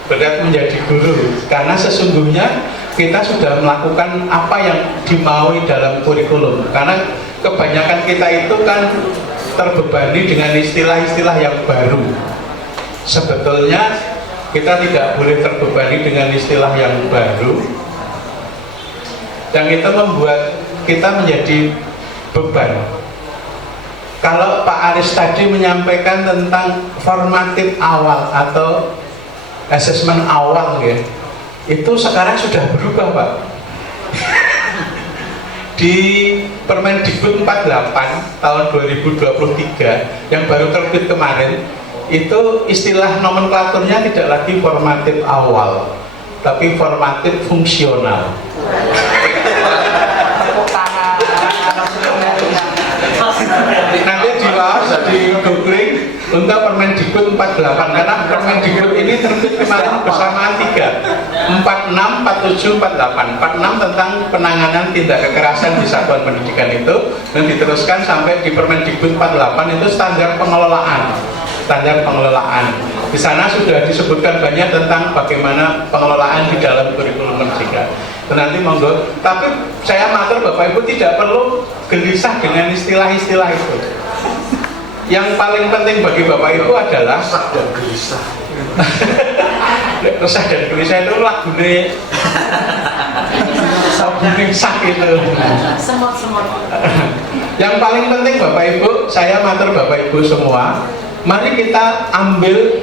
Berat menjadi guru, karena sesungguhnya kita sudah melakukan apa yang dimaui dalam kurikulum. Karena kebanyakan kita itu kan terbebani dengan istilah-istilah yang baru. Sebetulnya kita tidak boleh terbebani dengan istilah yang baru, yang itu membuat kita menjadi beban. Kalau Pak Aris tadi menyampaikan tentang formatif awal atau asesmen awal ya, itu sekarang sudah berubah Pak. Di Permendikbud 48 tahun 2023 yang baru terbit kemarin, itu istilah nomenklaturnya tidak lagi formatif awal, tapi formatif fungsional. Nanti di googling untuk Permendikbud 48, karena Permendikbud ini terbit kemarin bersamaan 3, 46, 47, 48. 46 tentang penanganan tindak kekerasan di satuan pendidikan itu, dan diteruskan sampai di Permendikbud 48 itu standar pengelolaan. Standar pengelolaan. Di sana sudah disebutkan banyak tentang bagaimana pengelolaan di dalam kurikulum Merdeka. Nanti monggo. Tapi saya matur Bapak Ibu tidak perlu gelisah dengan istilah-istilah itu. Yang paling penting bagi Bapak Ibu adalah resah dan gelisah. Resah dan gelisah itu lagune sak itu. Semut-semut. Yang paling penting Bapak Ibu, saya matur Bapak Ibu semua, mari kita ambil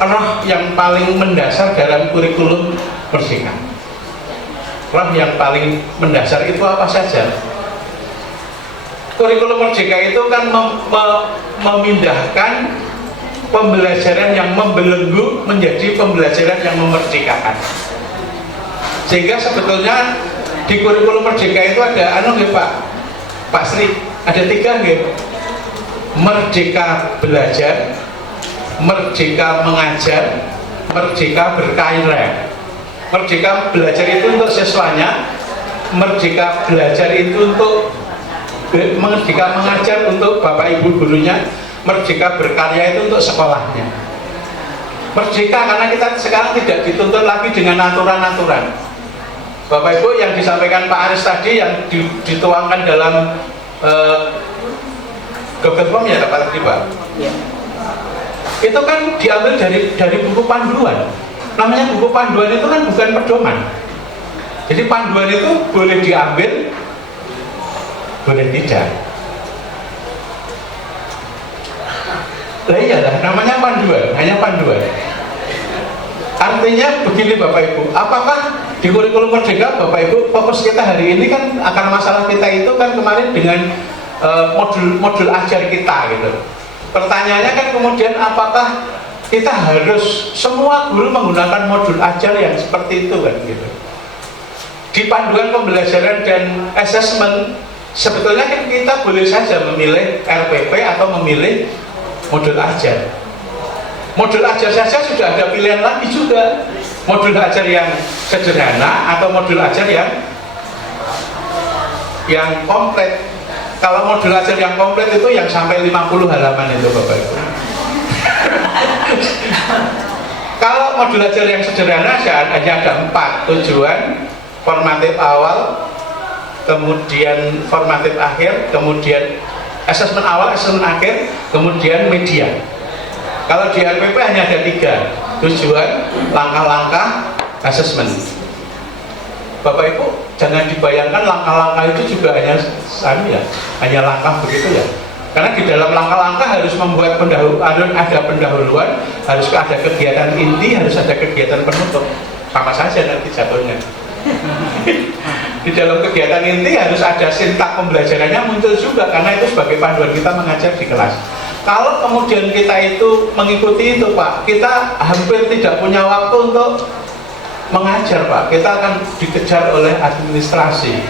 roh yang paling mendasar dalam kurikulum Merdeka. Roh yang paling mendasar itu apa saja? Kurikulum Merdeka itu kan memindahkan pembelajaran yang membelenggu menjadi pembelajaran yang memerdekakan. Sehingga sebetulnya di kurikulum Merdeka itu ada ya Pak Sri, ada 3 nggih. Merdeka belajar, merdeka mengajar, merdeka berkarya. Merdeka belajar itu untuk siswanya, merdeka belajar itu untuk merdeka mengajar untuk bapak ibu gurunya, merdeka berkarya itu untuk sekolahnya. Merdeka karena kita sekarang tidak dituntut lagi dengan aturan-aturan. Bapak ibu, yang disampaikan Pak Aris tadi yang dituangkan dalam Google Form ya Pak tadi Pak. Itu kan diambil dari buku panduan. Namanya buku panduan itu kan bukan pedoman. Jadi panduan itu boleh diambil, boleh tidak. Lah iyalah, namanya panduan, hanya panduan. Artinya begini Bapak Ibu, apakah di kurikulum Merdeka Bapak Ibu, fokus kita hari ini kan akan masalah kita itu kan kemarin dengan modul ajar kita gitu. Pertanyaannya kan kemudian apakah kita harus semua guru menggunakan modul ajar yang seperti itu kan gitu. Di panduan pembelajaran dan asesmen sebetulnya kan kita boleh saja memilih RPP atau memilih modul ajar. Modul ajar saja sudah ada pilihan lagi juga. Modul ajar yang sederhana atau modul ajar yang komplit. Kalau modul ajar yang komplit itu yang sampai 50 halaman itu Bapak Ibu. Kalau modul ajar yang sederhana hanya ada 4 tujuan: formatif awal, kemudian formatif akhir, kemudian asesmen awal, asesmen akhir, kemudian media. Kalau di RPP hanya ada 3 tujuan, langkah-langkah, asesmen. Bapak Ibu jangan dibayangkan langkah-langkah itu juga hanya langkah begitu ya. Karena di dalam langkah-langkah harus membuat ada pendahuluan, harus ada kegiatan inti, harus ada kegiatan penutup. Sama saja nanti jatuhnya. Di dalam kegiatan inti harus ada sintak pembelajarannya muncul juga, karena itu sebagai panduan kita mengajar di kelas. Kalau kemudian kita itu mengikuti itu Pak, kita hampir tidak punya waktu untuk mengajar Pak, kita akan dikejar oleh administrasi.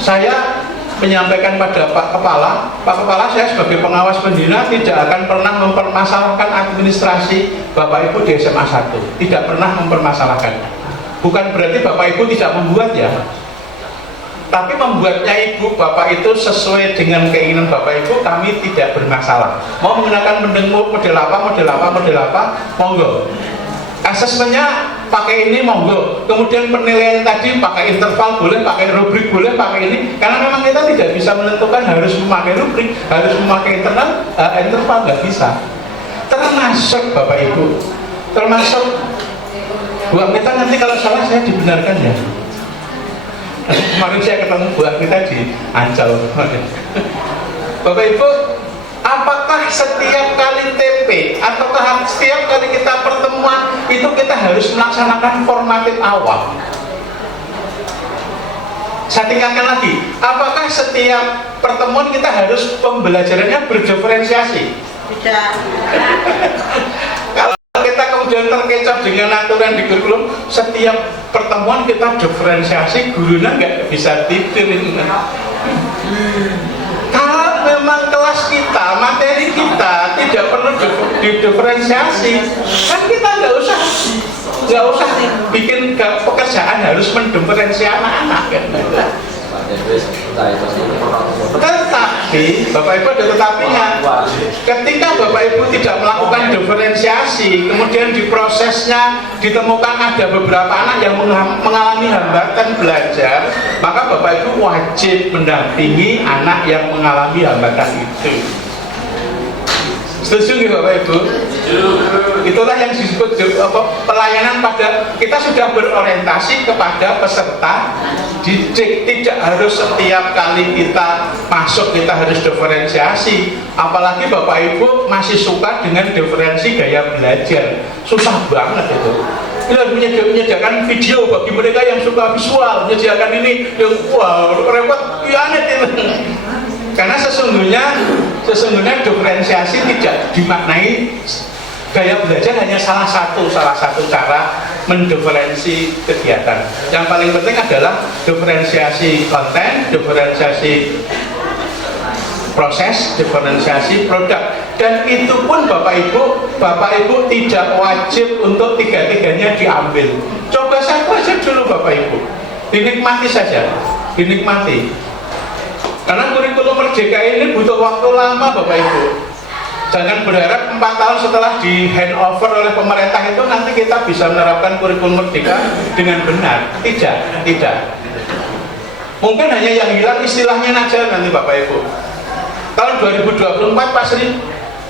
Saya menyampaikan pada Pak Kepala saya sebagai pengawas pembina tidak akan pernah mempermasalahkan administrasi Bapak Ibu di SMA 1, tidak pernah mempermasalahkan. Bukan berarti Bapak Ibu tidak membuat ya, tapi membuatnya Ibu Bapak itu sesuai dengan keinginan Bapak Ibu, kami tidak bermasalah. Mau menggunakan model apa, monggo. Asesmennya pakai ini monggo, kemudian penilaian tadi pakai interval boleh, pakai rubrik boleh, pakai ini, karena memang kita tidak bisa menentukan harus memakai rubrik, harus memakai interval, nggak bisa. Termasuk Bapak Ibu, termasuk buat kita nanti kalau salah saya dibenarkan ya. Kemarin saya ketemu buat kita di Ancol. Bapak Ibu, apakah setiap kali TP ataukah setiap kali kita pertemuan itu kita harus melaksanakan formatif awal? Saya tingkatkan lagi, apakah setiap pertemuan kita harus pembelajarannya berdiferensiasi? Tidak. Kalau kita kemudian terkecoh dengan aturan di kurikulum, setiap pertemuan kita diferensiasi, gurunya nggak bisa tidur. Kalau memang kelas kita, materi kita tidak perlu didiferensiasi, kan kita nggak usah bikin pekerjaan harus mendiferensiasi anak-anak kan. Tetapi Bapak Ibu ada tetapinya. Ketika Bapak Ibu tidak melakukan diferensiasi, kemudian di prosesnya ditemukan ada beberapa anak yang mengalami hambatan belajar, maka Bapak Ibu wajib mendampingi anak yang mengalami hambatan itu. Setuju nggih Bapak Ibu? Itulah yang disebut pelayanan pada, kita sudah berorientasi kepada peserta didik. Tidak harus setiap kali kita masuk kita harus diferensiasi, apalagi Bapak Ibu masih suka dengan diferensi gaya belajar, susah banget itu. Kita menyediakan video bagi mereka yang suka visual, menyediakan ini yang repot, aneh itu. Karena sesungguhnya diferensiasi tidak dimaknai gaya belajar hanya salah satu cara mendiferensi kegiatan. Yang paling penting adalah diferensiasi konten, diferensiasi proses diferensiasi produk, dan itu pun Bapak Ibu tidak wajib untuk tiga-tiganya diambil. Coba satu aja dulu Bapak Ibu, dinikmati saja, dinikmati. Karena kurikulum Merdeka ini butuh waktu lama Bapak Ibu. Jangan berharap 4 tahun setelah di handover oleh pemerintah itu nanti kita bisa menerapkan kurikulum Merdeka dengan benar. Tidak. Mungkin hanya yang hilang istilahnya aja nanti Bapak Ibu. Tahun 2024 Pak Sri,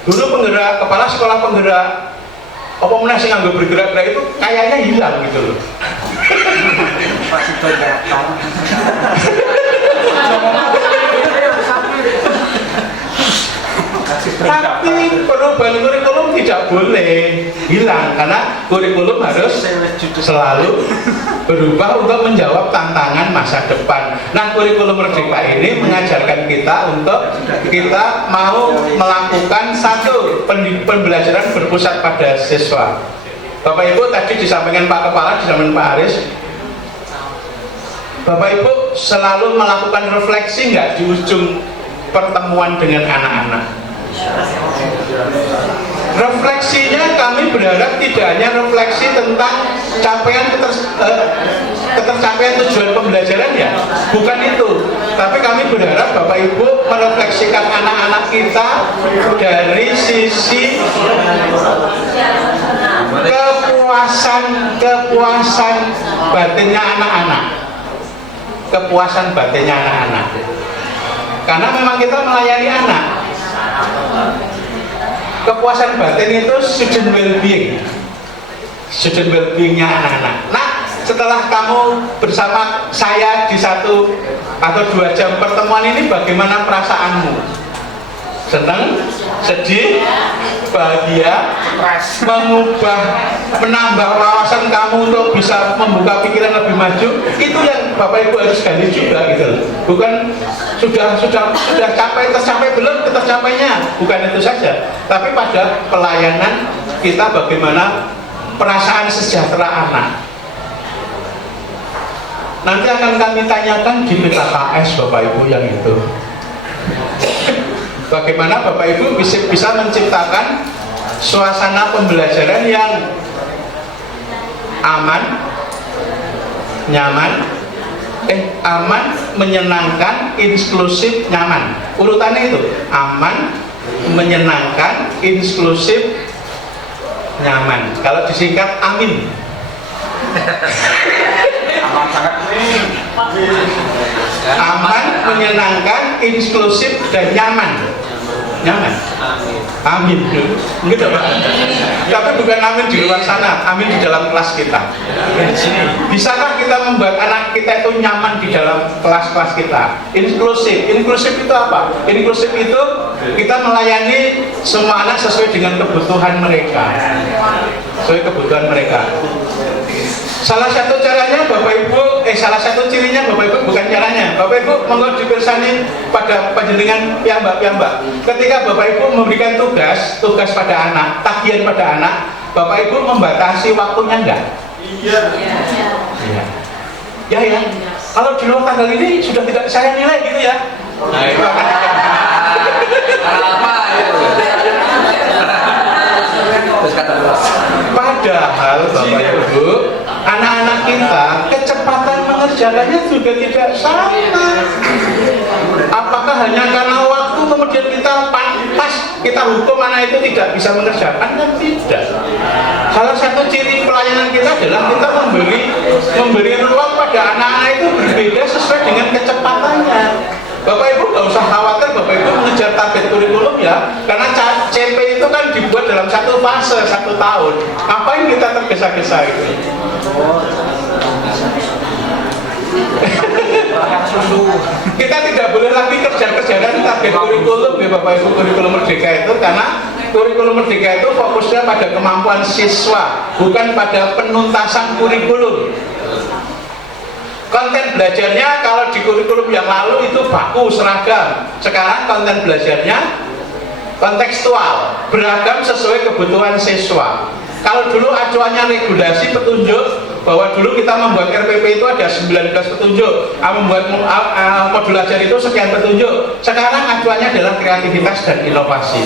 dulu penggerak, kepala sekolah penggerak apa meneh sing nganggo bergerak-gerak itu kayaknya hilang gitu loh. Tapi perubahan kurikulum tidak boleh hilang, karena kurikulum harus selalu berubah untuk menjawab tantangan masa depan. Nah, kurikulum Merdeka ini mengajarkan kita untuk kita mau melakukan satu pembelajaran berpusat pada siswa. Bapak Ibu tadi disampaikan Pak Kepala, disampaikan Pak Aris, Bapak Ibu selalu melakukan refleksi nggak di ujung pertemuan dengan anak-anak? Refleksinya kami berharap tidak hanya refleksi tentang ketercapaian tujuan pembelajaran ya, bukan itu. Tapi kami berharap Bapak Ibu merefleksikan anak-anak kita dari sisi kepuasan batinnya anak-anak. Kepuasan batinnya anak-anak. Karena memang kita melayani anak. Kepuasan batin itu student well-beingnya anak-anak. Nah, setelah kamu bersama saya di 1 atau 2 jam pertemuan ini, bagaimana perasaanmu? Senang, sedih, bahagia, menambah wawasan kamu untuk bisa membuka pikiran lebih maju. Itu yang Bapak Ibu harus gali juga gitu. Bukan sudah tercapai belum tercapainya, bukan itu saja. Tapi pada pelayanan kita bagaimana perasaan sejahtera anak. Nanti akan kami tanyakan di PKKS Bapak Ibu yang itu. Bagaimana Bapak Ibu bisa menciptakan suasana pembelajaran yang aman, nyaman, menyenangkan, inklusif, nyaman. Urutannya itu aman, menyenangkan, inklusif, nyaman. Kalau disingkat AMIN. Aman, menyenangkan, inklusif, dan nyaman. Amin. Gitu Pak. Tapi bukan amin di luar sana, amin di dalam kelas kita. Bisakah kita membuat anak kita itu nyaman di dalam kelas-kelas kita? Inklusif itu apa? Inklusif itu kita melayani semua anak sesuai dengan kebutuhan mereka. Salah satu caranya Bapak Ibu, salah satu cirinya Bapak Ibu, bukan caranya. Bapak Ibu monggo dipirsani pada panjenengan piyambak. Ketika Bapak Ibu memberikan tugas pada anak, tagihan pada anak, Bapak Ibu membatasi waktunya enggak? Iya. Ya. Kalau di luar tanggal ini sudah tidak saya nilai gitu ya. Nah, itu akan padahal Bapak Ibu, anak-anak kita kecepatan mengerjakannya juga tidak sama. Apakah hanya karena waktu kemudian kita pas kita hukum anak itu tidak bisa mengerjakan? Kan tidak. Salah satu ciri pelayanan kita adalah kita memberi ruang pada anak-anak itu berbeda sesuai dengan kecepatannya. Bapak Ibu nggak usah khawatir Bapak Ibu mengejar target kurikulum ya, karena CP itu kan dibuat dalam satu fase 1 tahun. Ngapain kita tergesa-gesa itu? Kita tidak boleh lagi kejar-kejaran target kurikulum ya Bapak Ibu, kurikulum Merdeka itu, karena kurikulum Merdeka itu fokusnya pada kemampuan siswa, bukan pada penuntasan kurikulum. Konten belajarnya kalau di kurikulum yang lalu itu baku, seragam. Sekarang konten belajarnya kontekstual, beragam sesuai kebutuhan siswa. Kalau dulu acuannya regulasi, petunjuk, bahwa dulu kita membuat RPP itu ada 19 petunjuk, membuat modul ajar itu sekian petunjuk. Sekarang acuannya adalah kreativitas dan inovasi.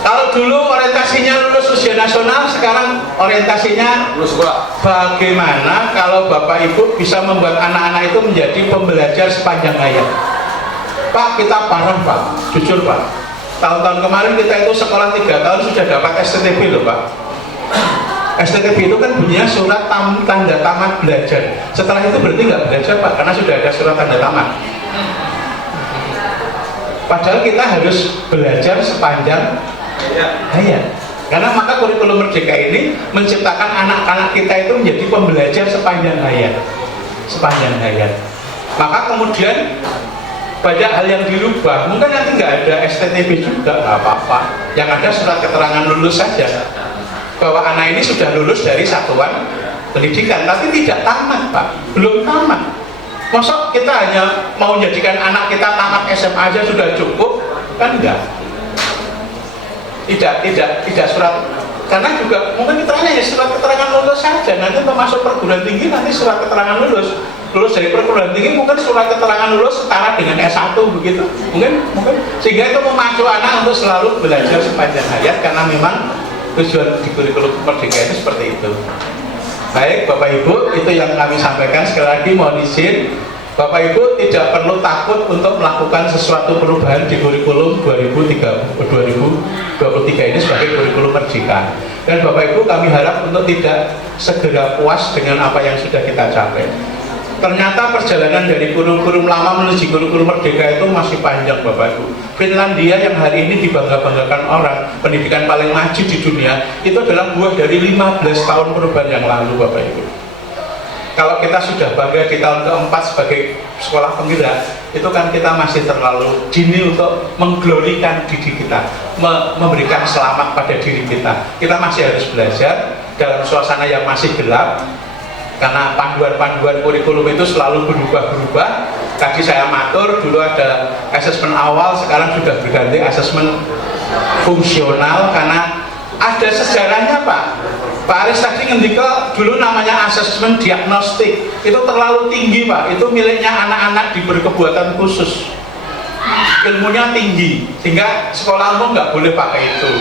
Kalau dulu orientasinya lulus ujian nasional, sekarang orientasinya lulus sekolah. Bagaimana kalau Bapak Ibu bisa membuat anak-anak itu menjadi pembelajar sepanjang hayat? Pak, kita parah Pak, jujur Pak. Tahun-tahun kemarin kita itu sekolah 3 tahun sudah dapat STTB loh Pak. STTB itu kan bunyinya surat tanda tamat belajar. Setelah itu berarti nggak belajar Pak, karena sudah ada surat tanda tamat. Padahal kita harus belajar sepanjang hayat. Karena maka kurikulum Merdeka ini menciptakan anak-anak kita itu menjadi pembelajar sepanjang hayat. Maka kemudian banyak hal yang dirubah. Mungkin nanti nggak ada STTB juga, nggak apa-apa. Yang ada surat keterangan lulus saja bahwa anak ini sudah lulus dari satuan pendidikan, tapi tidak tamat Pak, belum tamat. Masa kita hanya mau menjadikan anak kita tamat SMA aja sudah cukup? Kan enggak. Tidak surat, karena juga mungkin keterangannya ya surat keterangan lulus saja. Nanti masuk perguruan tinggi nanti surat keterangan lulus dari perguruan tinggi mungkin surat keterangan lulus setara dengan S1 begitu. Mungkin sehingga itu memacu anak untuk selalu belajar sepanjang hayat, karena memang tujuan di kurikulum Merdeka itu seperti itu. Baik Bapak Ibu, itu yang kami sampaikan. Sekali lagi mohon izin, Bapak Ibu tidak perlu takut untuk melakukan sesuatu perubahan di kurikulum 2023 ini sebagai kurikulum Merdeka. Dan Bapak Ibu kami harap untuk tidak segera puas dengan apa yang sudah kita capai. Ternyata perjalanan dari kurikulum lama menuju kurikulum Merdeka itu masih panjang Bapak Ibu. Finlandia yang hari ini dibangga-banggakan orang pendidikan paling maju di dunia, itu adalah buah dari 15 tahun perubahan yang lalu Bapak Ibu. Kalau kita sudah bangga di tahun keempat sebagai sekolah penggerak, itu kan kita masih terlalu dini untuk mengglorikan diri kita, memberikan selamat pada diri kita. Kita masih harus belajar dalam suasana yang masih gelap, karena panduan-panduan kurikulum itu selalu berubah-berubah. Tadi saya matur, dulu ada asesmen awal, sekarang sudah berganti asesmen fungsional, karena ada sejarahnya Pak. Pak Aris tadi ngendika dulu namanya asesmen diagnostik, itu terlalu tinggi Pak, itu miliknya anak-anak di berkebutuhan khusus, ilmunya tinggi, sehingga sekolah umum nggak boleh pakai itu.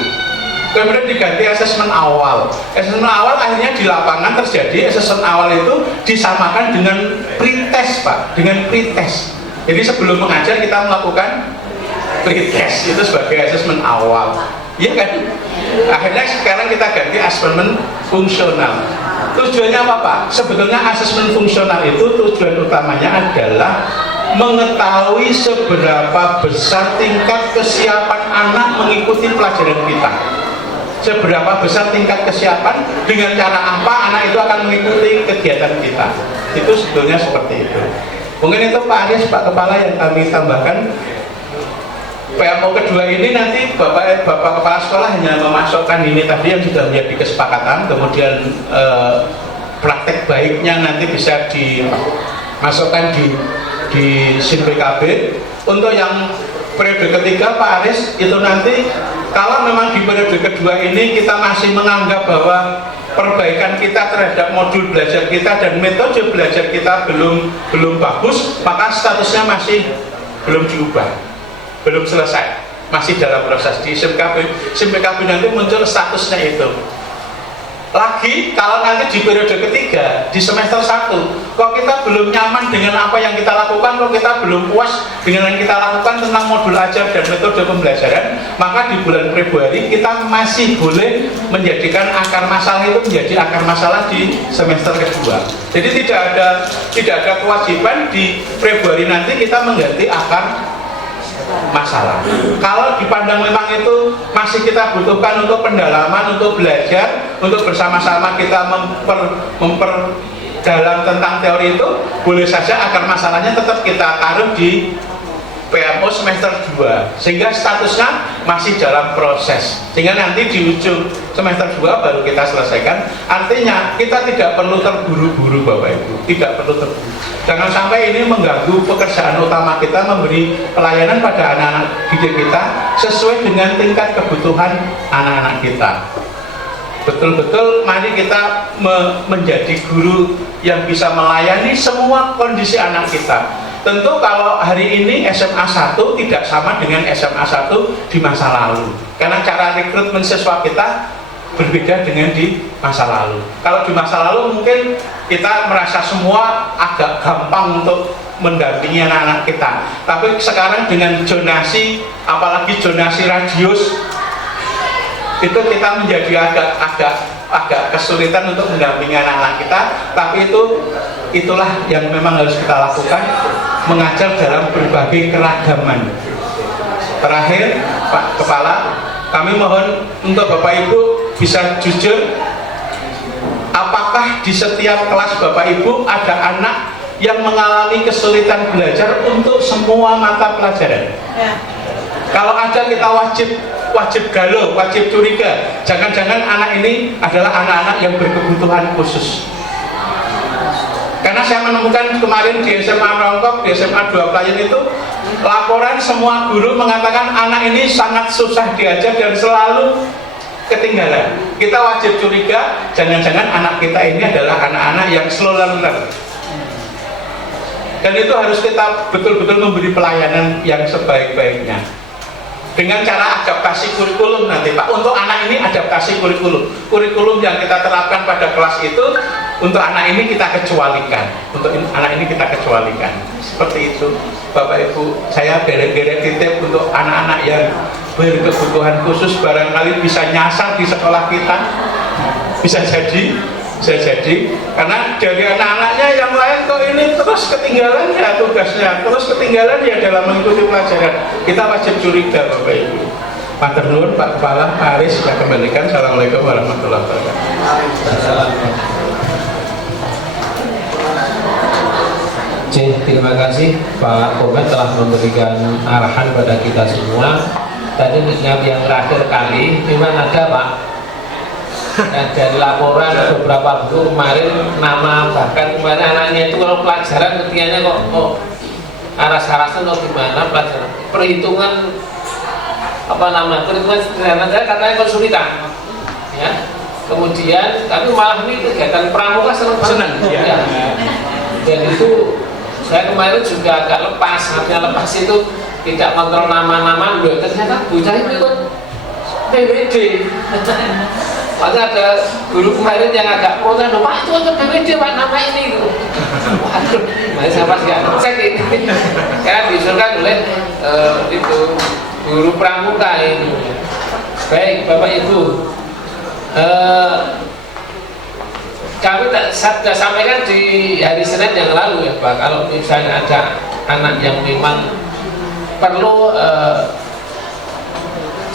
Kemudian diganti asesmen awal. Asesmen awal akhirnya di lapangan terjadi asesmen awal itu disamakan dengan pretest Pak, dengan pretest. Jadi sebelum mengajar kita melakukan pretest itu sebagai asesmen awal. Iya kan? Akhirnya sekarang kita ganti asesmen fungsional. Tujuannya apa Pak? Sebetulnya asesmen fungsional itu tujuan utamanya adalah mengetahui seberapa besar tingkat kesiapan anak mengikuti pelajaran kita. Seberapa besar tingkat kesiapan, dengan cara apa anak itu akan mengikuti kegiatan kita. Itu sebetulnya seperti itu. Mungkin itu Pak Aris, Pak Kepala, yang kami tambahkan. PMO kedua ini nanti Bapak Kepala Sekolah hanya memasukkan ini tadi yang sudah menjadi kesepakatan, kemudian praktek baiknya nanti bisa dimasukkan di SIN PKB. Untuk yang periode ketiga Pak Aris, itu nanti kalau memang di periode kedua ini kita masih menganggap bahwa perbaikan kita terhadap modul belajar kita dan metode belajar kita belum bagus, maka statusnya masih belum diubah, belum selesai, masih dalam proses di SIN PKB nanti muncul statusnya itu. Lagi kalau nanti di periode ketiga di semester 1 kok kita belum nyaman dengan apa yang kita lakukan, kok kita belum puas dengan yang kita lakukan tentang modul ajar dan metode pembelajaran, maka di bulan Februari kita masih boleh menjadikan akar masalah itu menjadi akar masalah di semester kedua. Jadi tidak ada kewajiban di Februari nanti kita mengganti akar masalah. Kalau dipandang memang itu masih kita butuhkan untuk pendalaman, untuk belajar, untuk bersama-sama kita memperdalam tentang teori itu, boleh saja akar masalahnya tetap kita taruh di PMO semester 2, sehingga statusnya masih dalam proses, sehingga nanti di ujung semester 2 baru kita selesaikan. Artinya kita tidak perlu terburu-buru Bapak Ibu, tidak perlu terburu. Jangan sampai ini mengganggu pekerjaan utama kita, memberi pelayanan pada anak-anak didik kita sesuai dengan tingkat kebutuhan anak-anak kita. betul-betul mari kita menjadi guru yang bisa melayani semua kondisi anak kita. Tentu kalau hari ini SMA 1 tidak sama dengan SMA 1 di masa lalu, karena cara rekrutmen siswa kita berbeda dengan di masa lalu. Kalau di masa lalu mungkin kita merasa semua agak gampang untuk mendampingi anak-anak kita, tapi sekarang dengan zonasi, apalagi zonasi radius, itu kita menjadi agak kesulitan untuk mendampingi anak-anak kita. Tapi itulah yang memang harus kita lakukan, mengajar dalam berbagai keragaman. Terakhir, Pak Kepala, kami mohon untuk Bapak Ibu bisa jujur, apakah di setiap kelas Bapak Ibu ada anak yang mengalami kesulitan belajar untuk semua mata pelajaran? Ya. Kalau ada, kita wajib galau, wajib curiga. Jangan-jangan anak ini adalah anak-anak yang berkebutuhan khusus. Karena saya menemukan kemarin di SMA Rongkok, di SMA 2 Klayen itu, laporan semua guru mengatakan anak ini sangat susah diajar dan selalu ketinggalan. Kita wajib curiga, jangan-jangan anak kita ini adalah anak-anak yang slow learner. Dan itu harus kita betul-betul memberi pelayanan yang sebaik-baiknya dengan cara adaptasi kurikulum nanti, Pak. Untuk anak ini adaptasi kurikulum yang kita terapkan pada kelas itu, untuk anak ini kita kecualikan, seperti itu. Bapak Ibu, saya beret-beret titip untuk anak-anak yang berkebutuhan khusus, barangkali bisa nyasar di sekolah kita, bisa jadi, karena dari anak-anaknya yang lain kok ini terus ketinggalan ya tugasnya, terus ketinggalan ya dalam mengikuti pelajaran. Kita wajib curiga, Bapak Ibu. Matur nuwun Pak Kepala, Pak Aris, saya kembalikan. Assalamualaikum warahmatullahi wabarakatuh. Terima kasih Pak Komet telah memberikan arahan pada kita semua. Tadi yang terakhir kali memang ada Pak, dari laporan beberapa guru kemarin, nama bahkan kemarin anaknya itu kalau pelajaran ketiganya kok aras-arasan atau gimana pelajaran, perhitungan sederhana saya katanya kesulitan ya. Kemudian tapi malah ini kegiatan pramuka senang ya. Dan itu saya kemarin juga agak lepas, artinya lepas itu tidak kontrol nama-nama, ternyata bocah itu ikut PWD. Makanya ada guru kemarin yang agak protes, Pak itu untuk PWD Pak, nama ini gitu. Waduh, saya pas nggak cek ini, karena diusulkan oleh itu guru pramuka ini. Baik Bapak Ibu, kami sudah sampaikan di hari Senin yang lalu ya Pak, kalau misalnya ada anak yang memang perlu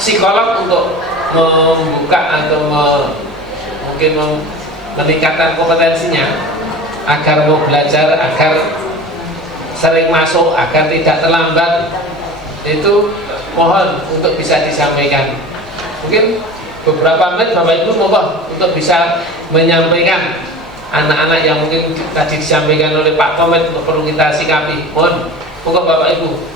psikolog untuk membuka atau mungkin meningkatkan kompetensinya agar mau belajar, agar sering masuk, agar tidak terlambat, itu mohon untuk bisa disampaikan. Mungkin beberapa menit Bapak Ibu mohon untuk bisa menyampaikan anak-anak yang mungkin tadi disampaikan oleh Pak Komet untuk perlu kita sikapi. Mohon Bapak Ibu.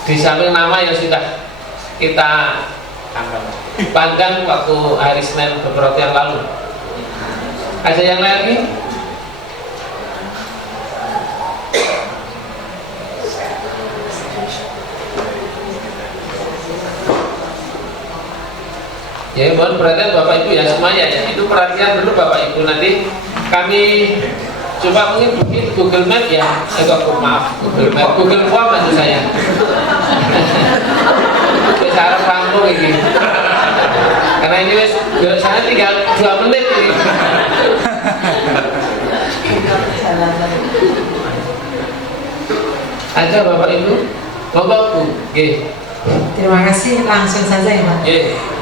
Di samping nama yang sudah kita pandang waktu hari Senin beberapa yang lalu, ada yang lain lagi? Ya, mohon perhatian Bapak Ibu ya semuanya ya. Itu perhatian dulu Bapak Ibu, nanti kami coba mungkin bikin Google Map ya. Maaf, Google Map, Google Form maksud saya. Saya harap rampung ini. Karena ini saya tinggal 2 menit ini. Ada Bapak Ibu? Bapak Bu, terima kasih, langsung saja ya Pak.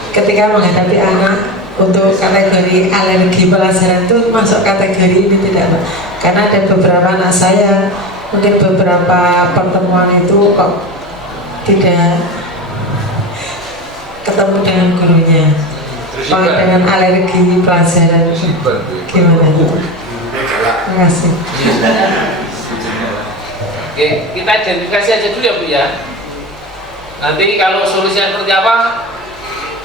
Ketika menghadapi anak untuk kategori alergi pelajaran itu masuk kategori ini tidak Pak? Karena ada beberapa anak saya mungkin beberapa pertemuan itu kok tidak ketemu dengan gurunya, Pak, dengan alergi pelajaran gimana? Terima kasih. Oke, kita identifikasi aja dulu ya Bu ya. Nanti kalau solusinya seperti apa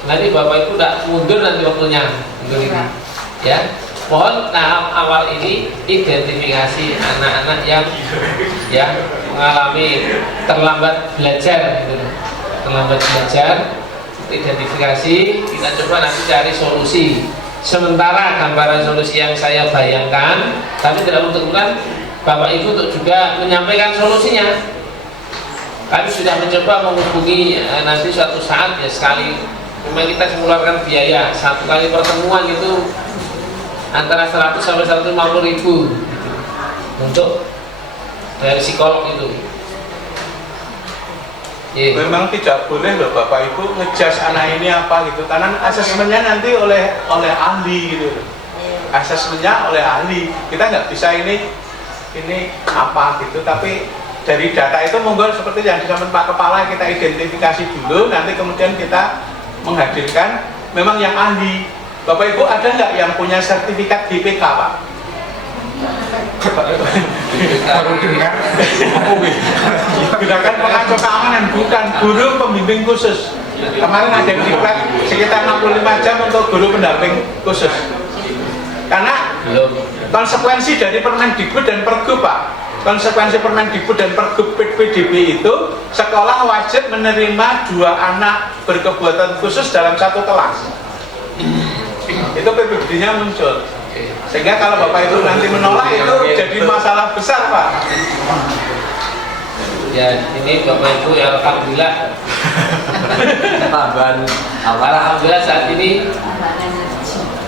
nanti Bapak Ibu tidak mundur nanti waktunya untuk ini. Ya, mohon tahap awal ini identifikasi anak-anak yang mengalami terlambat belajar, gitu. Terlambat belajar, identifikasi, kita coba nanti cari solusi. Sementara gambaran solusi yang saya bayangkan, tapi tidak untuk Bapak Ibu untuk juga menyampaikan solusinya. Kami sudah mencoba menghubungi nanti suatu saat ya sekali. Memang kita mengeluarkan biaya satu kali pertemuan itu antara 100 sampai 150 ribu untuk dari psikolog itu. Memang tidak boleh loh Bapak Ibu ngejudge anak ini apa gitu, karena asesmennya nanti oleh ahli gitu. Asesmennya oleh ahli, kita nggak bisa ini apa gitu, tapi dari data itu monggo seperti yang disampaikan Pak Kepala, kita identifikasi dulu, nanti kemudian kita menghadirkan memang yang ahli. Bapak Ibu ada nggak yang punya sertifikat BPK Pak? Baru dengar. Gunakan pengacau keamanan, bukan guru pembimbing khusus. Kemarin ada yang diklat sekitar 65 jam untuk guru pendamping khusus. Karena konsekuensi dari Permendikbud dan Pergub Pak, konsekuensi Permendikbud dan Pergub PDB itu sekolah wajib menerima 2 anak berkebutuhan khusus dalam satu kelas. Itu PPBD-nya muncul. Sehingga kalau Bapak Ibu nanti menolak itu jadi masalah besar Pak. Ya ini Bapak Ibu ya alhamdulillah. Alhamdulillah saat ini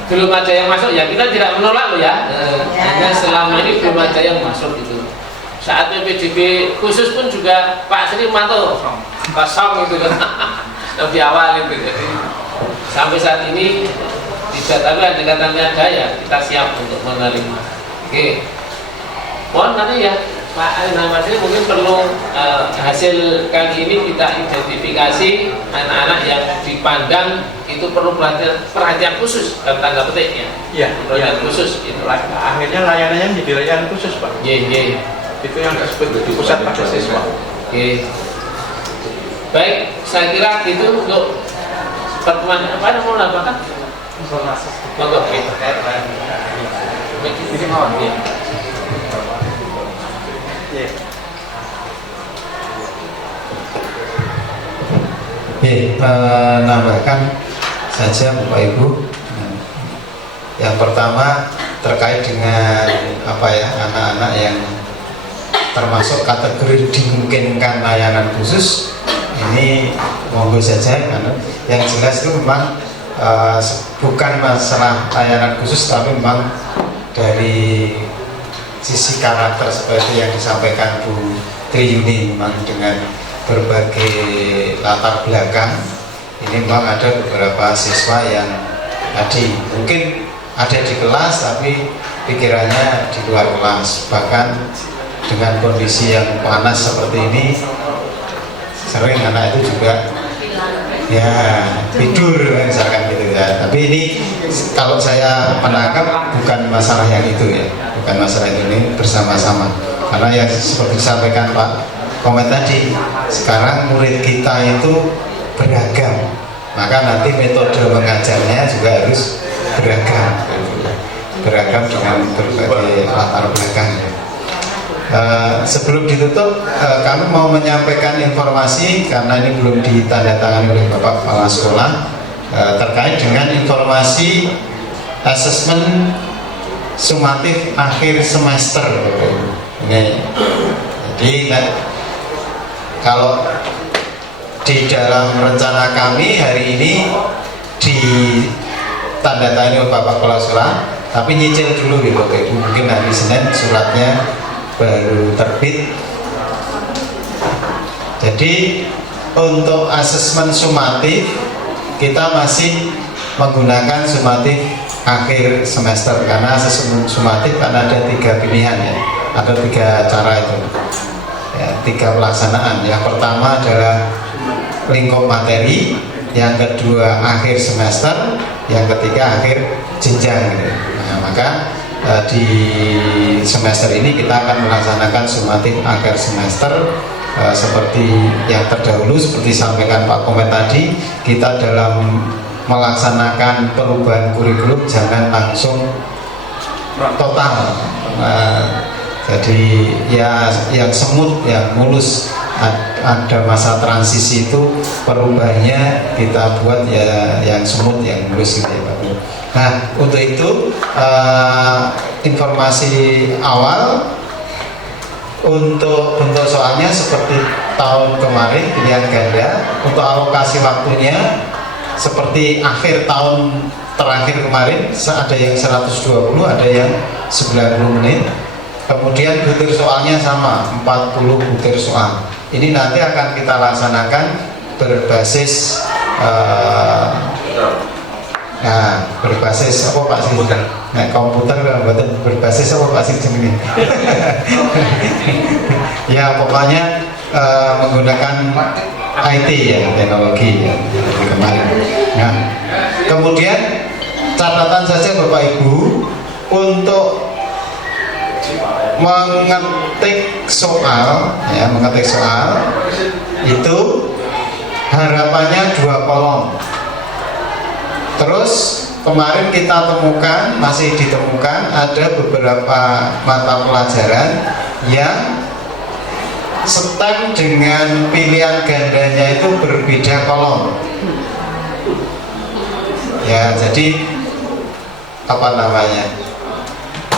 belum ada yang masuk ya, kita tidak menolak loh ya. Hanya selama ini belum ada yang masuk itu. Saat PPDB khusus pun juga Pak Sri Manto kosong itu kan. Lebih awal itu. Jadi sampai saat ini tidak, tapi ada katanya ada ya, kita siap untuk menerima. Oke, mohon nanti ya Pak Sri mungkin perlu hasil kali ini kita identifikasi anak-anak yang dipandang itu perlu perhatian khusus dalam tanda petik ya. Iya, perhatian khusus itulah. Akhirnya layanannya menjadi layanan khusus Pak. Iya. Itu yang disebut di pusat pada siswa. Oke. Baik, saya kira itu untuk pertemuan apa yang mau lakukan? Informasi. Monggo kita. Ini mau ya. Menambahkan saja Bapak Ibu. Yang pertama terkait dengan anak-anak yang termasuk kategori dimungkinkan layanan khusus, ini monggo saja, karena yang jelas itu memang bukan masalah layanan khusus, tapi memang dari sisi karakter seperti yang disampaikan Bu Triyuni, memang dengan berbagai latar belakang ini memang ada beberapa siswa yang tadi mungkin ada di kelas tapi pikirannya di luar kelas, bahkan dengan kondisi yang panas seperti ini sering anak itu juga ya tidur misalkan gitu ya. Tapi ini kalau saya menangkap bukan masalah yang itu ya, bukan masalah ini bersama-sama, karena yang seperti disampaikan Pak Komen tadi, sekarang murid kita itu beragam, maka nanti metode mengajarnya juga harus beragam dengan berbagai latar belakang. Sebelum ditutup, kami mau menyampaikan informasi karena ini belum ditandatangani oleh Bapak Kepala Sekolah terkait dengan informasi asesmen sumatif akhir semester. Ini, jadi kalau di dalam rencana kami hari ini ditandatangani oleh Bapak Kepala Sekolah, tapi nyicil dulu gitu, Bapak Ibu, mungkin hari Senin suratnya baru terbit. Jadi untuk asesmen sumatif kita masih menggunakan sumatif akhir semester, karena asesmen sumatif kan ada 3 pilihan ya, ada 3 cara itu ya, 3 pelaksanaan. Yang pertama adalah lingkup materi, yang kedua akhir semester, yang ketiga akhir jenjang gitu. Nah, maka di semester ini kita akan melaksanakan sumatif akhir semester seperti yang terdahulu, seperti sampaikan Pak Komen tadi, kita dalam melaksanakan perubahan kurikulum jangan langsung total. Jadi ya yang semut, yang mulus, ada masa transisi itu perubahannya kita buat ya yang semut, yang mulus gitu ya Pak Bu. Nah untuk itu informasi awal untuk bentuk soalnya seperti tahun kemarin pilihan ganda. Untuk alokasi waktunya seperti akhir tahun terakhir kemarin, ada yang 120, ada yang 90 menit. Kemudian butir soalnya sama, 40 butir soal. Ini nanti akan kita laksanakan berbasis berbasis apa Pak Sri? Nah, komputer berbasis apa Pak Sri ini? Ya pokoknya menggunakan IT ya, teknologi ya kemarin. Nah, kemudian catatan saja Bapak Ibu untuk mengetik soal ya, mengetik soal itu harapannya 2 kolom. Terus kemarin kita temukan, masih ditemukan ada beberapa mata pelajaran yang stem dengan pilihan gandanya itu berbeda kolom. Ya, jadi apa namanya?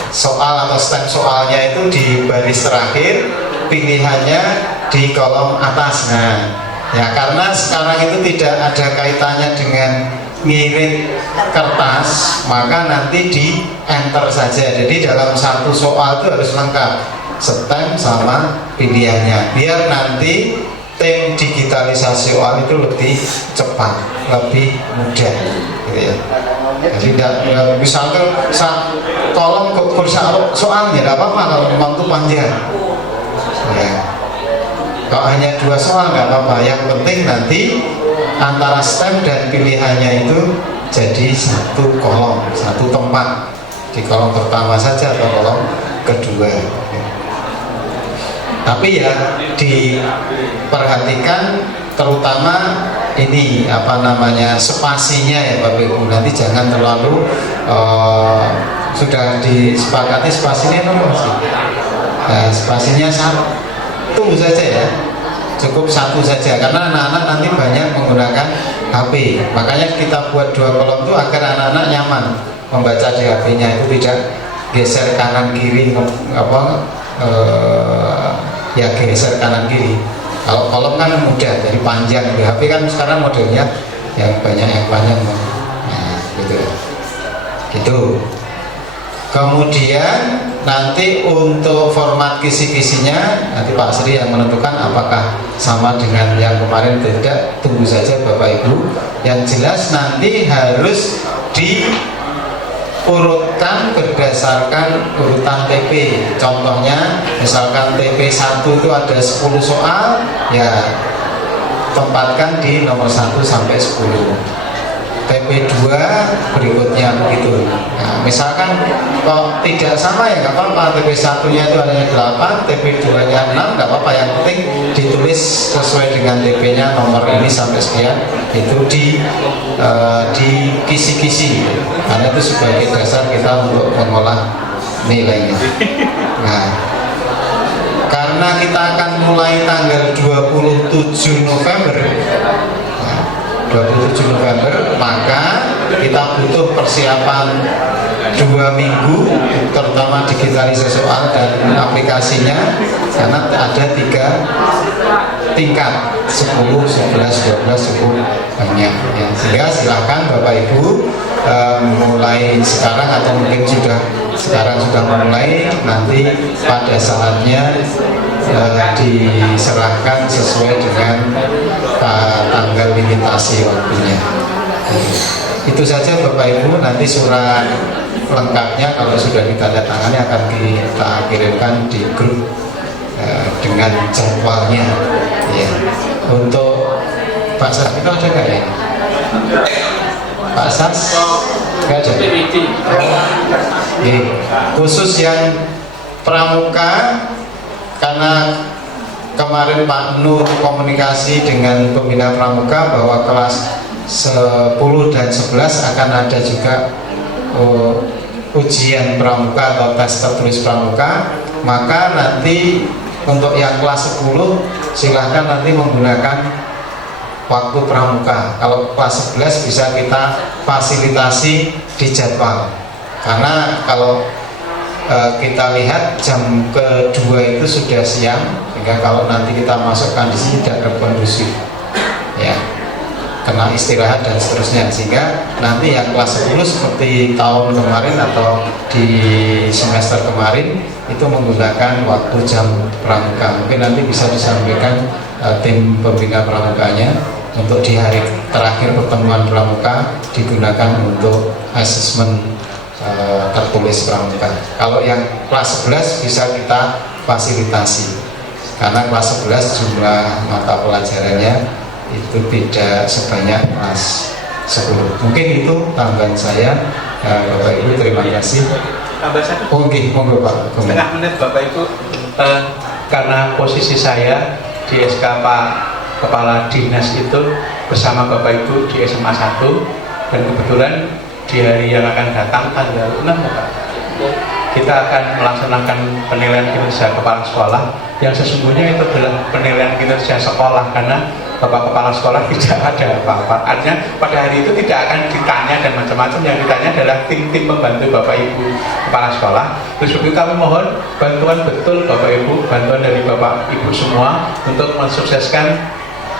Soal atau stem soalnya itu di baris terakhir, pilihannya di kolom atas. Nah, ya karena sekarang itu tidak ada kaitannya dengan ngirit kertas, maka nanti di enter saja. Jadi dalam satu soal itu harus lengkap stem sama pilihannya, biar nanti tim digitalisasi soal itu lebih cepat, lebih mudah gitu ya. Jadi misalkan kolom soalnya tidak apa-apa kalau memang itu panjang ya. Kalau hanya 2 soal nggak apa-apa, yang penting nanti antara stem dan pilihannya itu jadi satu kolom, satu tempat, di kolom pertama saja atau kolom kedua. Tapi ya diperhatikan terutama ini apa namanya spasinya ya Bapak Ibu, nanti jangan terlalu sudah disepakati spasinya nomor sih. Nah, spasinya 1 saja ya, cukup 1 saja karena anak-anak nanti banyak menggunakan HP. Makanya kita buat 2 kolom itu agar anak-anak nyaman membaca di HP-nya, itu tidak geser kanan kiri ya geser kanan kiri. Kalau kolom kan mudah, jadi panjang. Di HP kan sekarang modelnya yang banyak yang panjang. Nah, gitu. Kemudian nanti untuk format kisi-kisinya nanti Pak Sri yang menentukan apakah sama dengan yang kemarin atau tidak. Tunggu saja Bapak Ibu. Yang jelas nanti harus diurutkan berdasarkan urutan TP. Contohnya misalkan TP 1 itu ada 10 soal, ya tempatkan di nomor 1 sampai 10. TP 2 berikutnya begitu. Nah, misalkan kalau tidak sama ya nggak apa-apa, TP 1-nya itu hanya 8, TP 2-nya 6, nggak apa-apa, yang penting ditulis sesuai dengan TP-nya nomor ini sampai sekian, itu di kisi-kisi, karena itu sebagai dasar kita untuk mengolah nilainya. Nah, karena kita akan mulai tanggal 27 November, maka kita butuh persiapan 2 minggu, terutama digitalisasi soal dan aplikasinya, karena ada 3 tingkat, 10, 11, 12 cukup banyak ya. Sehingga silakan Bapak Ibu mulai sekarang atau mungkin sekarang sudah memulai, nanti pada saatnya diserahkan sesuai dengan tanggal limitasi waktunya. Itu saja Bapak Ibu, nanti surat lengkapnya kalau sudah ditandatangani akan kita kirimkan di grup dengan jadwalnya ya. Untuk Pak Sas itu ada nggak ya? Pak Sas nggak ada. Khusus yang pramuka, karena kemarin Pak Nur komunikasi dengan pembina pramuka bahwa kelas 10 dan 11 akan ada juga ujian pramuka atau tes tertulis pramuka. Maka nanti untuk yang kelas 10 silahkan nanti menggunakan waktu pramuka. Kalau kelas 11 bisa kita fasilitasi di jadwal, karena kalau kita lihat jam kedua itu sudah siang, sehingga kalau nanti kita masukkan di sini tidak kondusif ya, kena istirahat dan seterusnya, sehingga nanti yang kelas 10 seperti tahun kemarin atau di semester kemarin itu menggunakan waktu jam pramuka. Mungkin nanti bisa disampaikan tim pembina pramukanya untuk di hari terakhir pertemuan pramuka digunakan untuk asesmen tertulis pramuka. Kalau yang kelas 11 bisa kita fasilitasi, karena kelas 11 jumlah mata pelajarannya itu tidak sebanyak kelas 10. Mungkin itu tambahan saya. Bapak Ibu terima kasih. Tambah satu. Oke, monggo Pak. Setengah menit Bapak Ibu. Karena posisi saya di SK Pak Kepala Dinas itu bersama Bapak Ibu di SMA 1, dan kebetulan di hari yang akan datang tanggal 6 Bapak, kita akan melaksanakan penilaian kinerja kepala sekolah yang sesungguhnya itu adalah penilaian kinerja sekolah, karena Bapak Kepala Sekolah tidak ada apa-apa. Artinya pada hari itu tidak akan ditanya dan macam-macam, yang ditanya adalah tim-tim pembantu Bapak Ibu Kepala Sekolah. Terus begitu kami mohon bantuan betul Bapak Ibu, bantuan dari Bapak Ibu semua untuk mensukseskan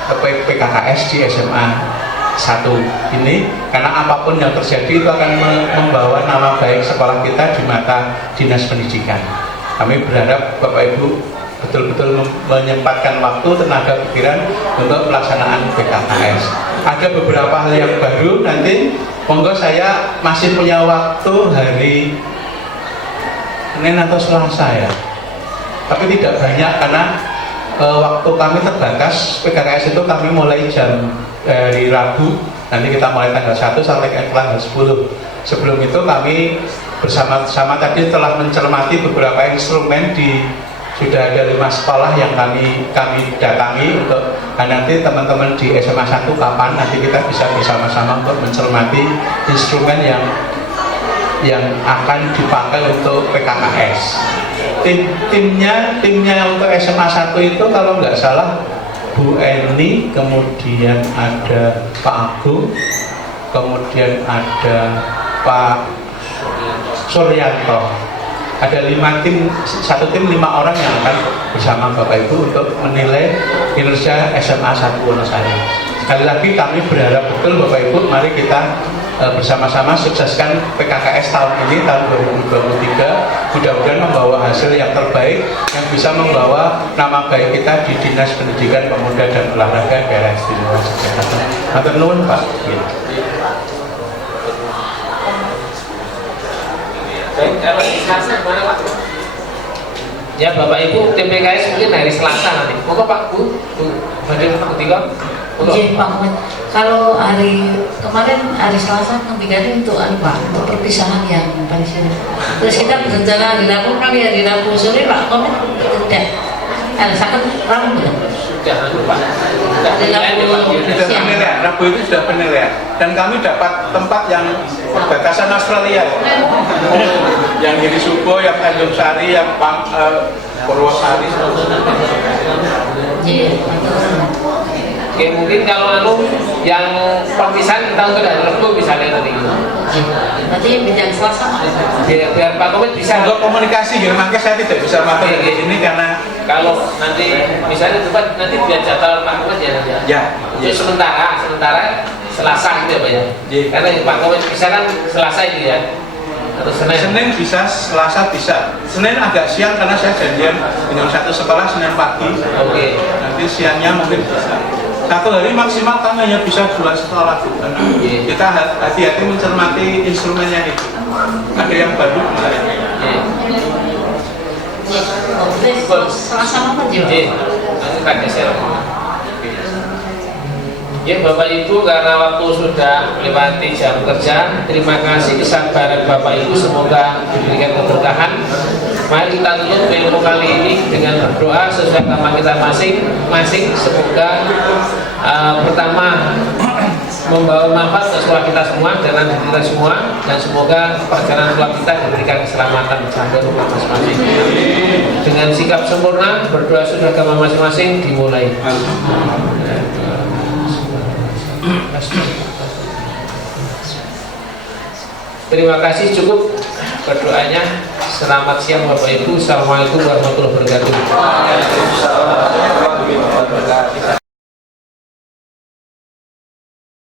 PKKS di SMA 1 ini, karena apapun yang terjadi itu akan membawa nama baik sekolah kita di mata dinas pendidikan. Kami berharap Bapak Ibu betul-betul menyempatkan waktu, tenaga, pikiran untuk pelaksanaan PKKS. Ada beberapa hal yang baru, nanti monggo saya masih punya waktu hari Senin atau Selasa ya, tapi tidak banyak karena waktu kami terbatas. PKKS itu kami mulai jam dari Rabu, nanti kita mulai tanggal 1 sampai tanggal 10. Sebelum itu kami bersama-sama tadi telah mencermati beberapa instrumen sudah ada 5 sekolah yang kami datangi untuk nanti teman-teman di SMA 1 kapan nanti kita bisa bersama-sama untuk mencermati instrumen yang akan dipakai untuk PKKS. Timnya untuk SMA 1 itu kalau nggak salah Bu Eni, kemudian ada Pak Agung, kemudian ada Pak Suryanto. Ada 5 tim, satu tim 5 orang yang akan bersama Bapak Ibu untuk menilai kinerja SMA 1 Wonosari. Sekali lagi kami berharap betul Bapak Ibu, mari kita bersama-sama sukseskan PKKS tahun ini, tahun 2023. Mudah-mudahan membawa hasil yang terbaik yang bisa membawa nama baik kita di Dinas Pendidikan Pemuda dan Olahraga Daerah Istimewa Yogyakarta. Matur nuwun Pak. Ya Bapak Ibu, tim PKS mungkin hari Selasa nanti. Monggo Pak Bu, Hadir ketika. Iya Pak Muhammad. Kalau hari kemarin hari Selasa kembali untuk Pak, untuk perpisahan yang pada sini. Terus kita berencana hari Rabu, kami hari Rabu sore Pak Muhammad tidak. Sakit Rabu betul. Sudah Pak. Sudah penilaian. Rabu itu sudah penilaian. Dan kami dapat tempat yang perbatasan Australia. Yang Giri Subo, yang Tanjung Sari, yang Purwosari. Oke, mungkin kalau yang perpisahan kita untuk hari Rabu misalnya nanti. Nanti bidang Selasa. Biar Pak Komit bisa. Untuk komunikasi, ya, makanya saya tidak bisa matur di sini karena kalau nanti misalnya tempat nanti biar jadwal Pak Komit ya nanti. Ya. Untuk sementara Selasa gitu ya Pak ya. Karena Pak Komit bisa kan Selasa itu ya. Atau Senin bisa, Selasa bisa. Senin agak siang karena saya janjian dengan satu sekolah Senin pagi. Oke. Nanti siangnya mungkin bisa. Satu hari maksimal kami hanya bisa 2 sekolah. Kita hati-hati mencermati instrumennya itu. Ada yang baru kemarin. Selasa apa juga? Nanti tak geser. Ya Bapak Ibu, karena waktu sudah melewati jam kerja, terima kasih kesabaran Bapak Ibu, semoga diberikan keberkahan. Mari kita tutup ilmu kali ini dengan berdoa sesuai nama kita masing-masing. Semoga pertama membawa manfaat untuk sekolah kita semua dan anak kita semua, dan semoga perjalanan sekolah kita diberikan keselamatan sampai rumah masing-masing. Dengan sikap sempurna, berdoa sudah agama masing-masing dimulai. Terima kasih, cukup berdoanya. Selamat siang Bapak Ibu. Assalamualaikum warahmatullahi wabarakatuh.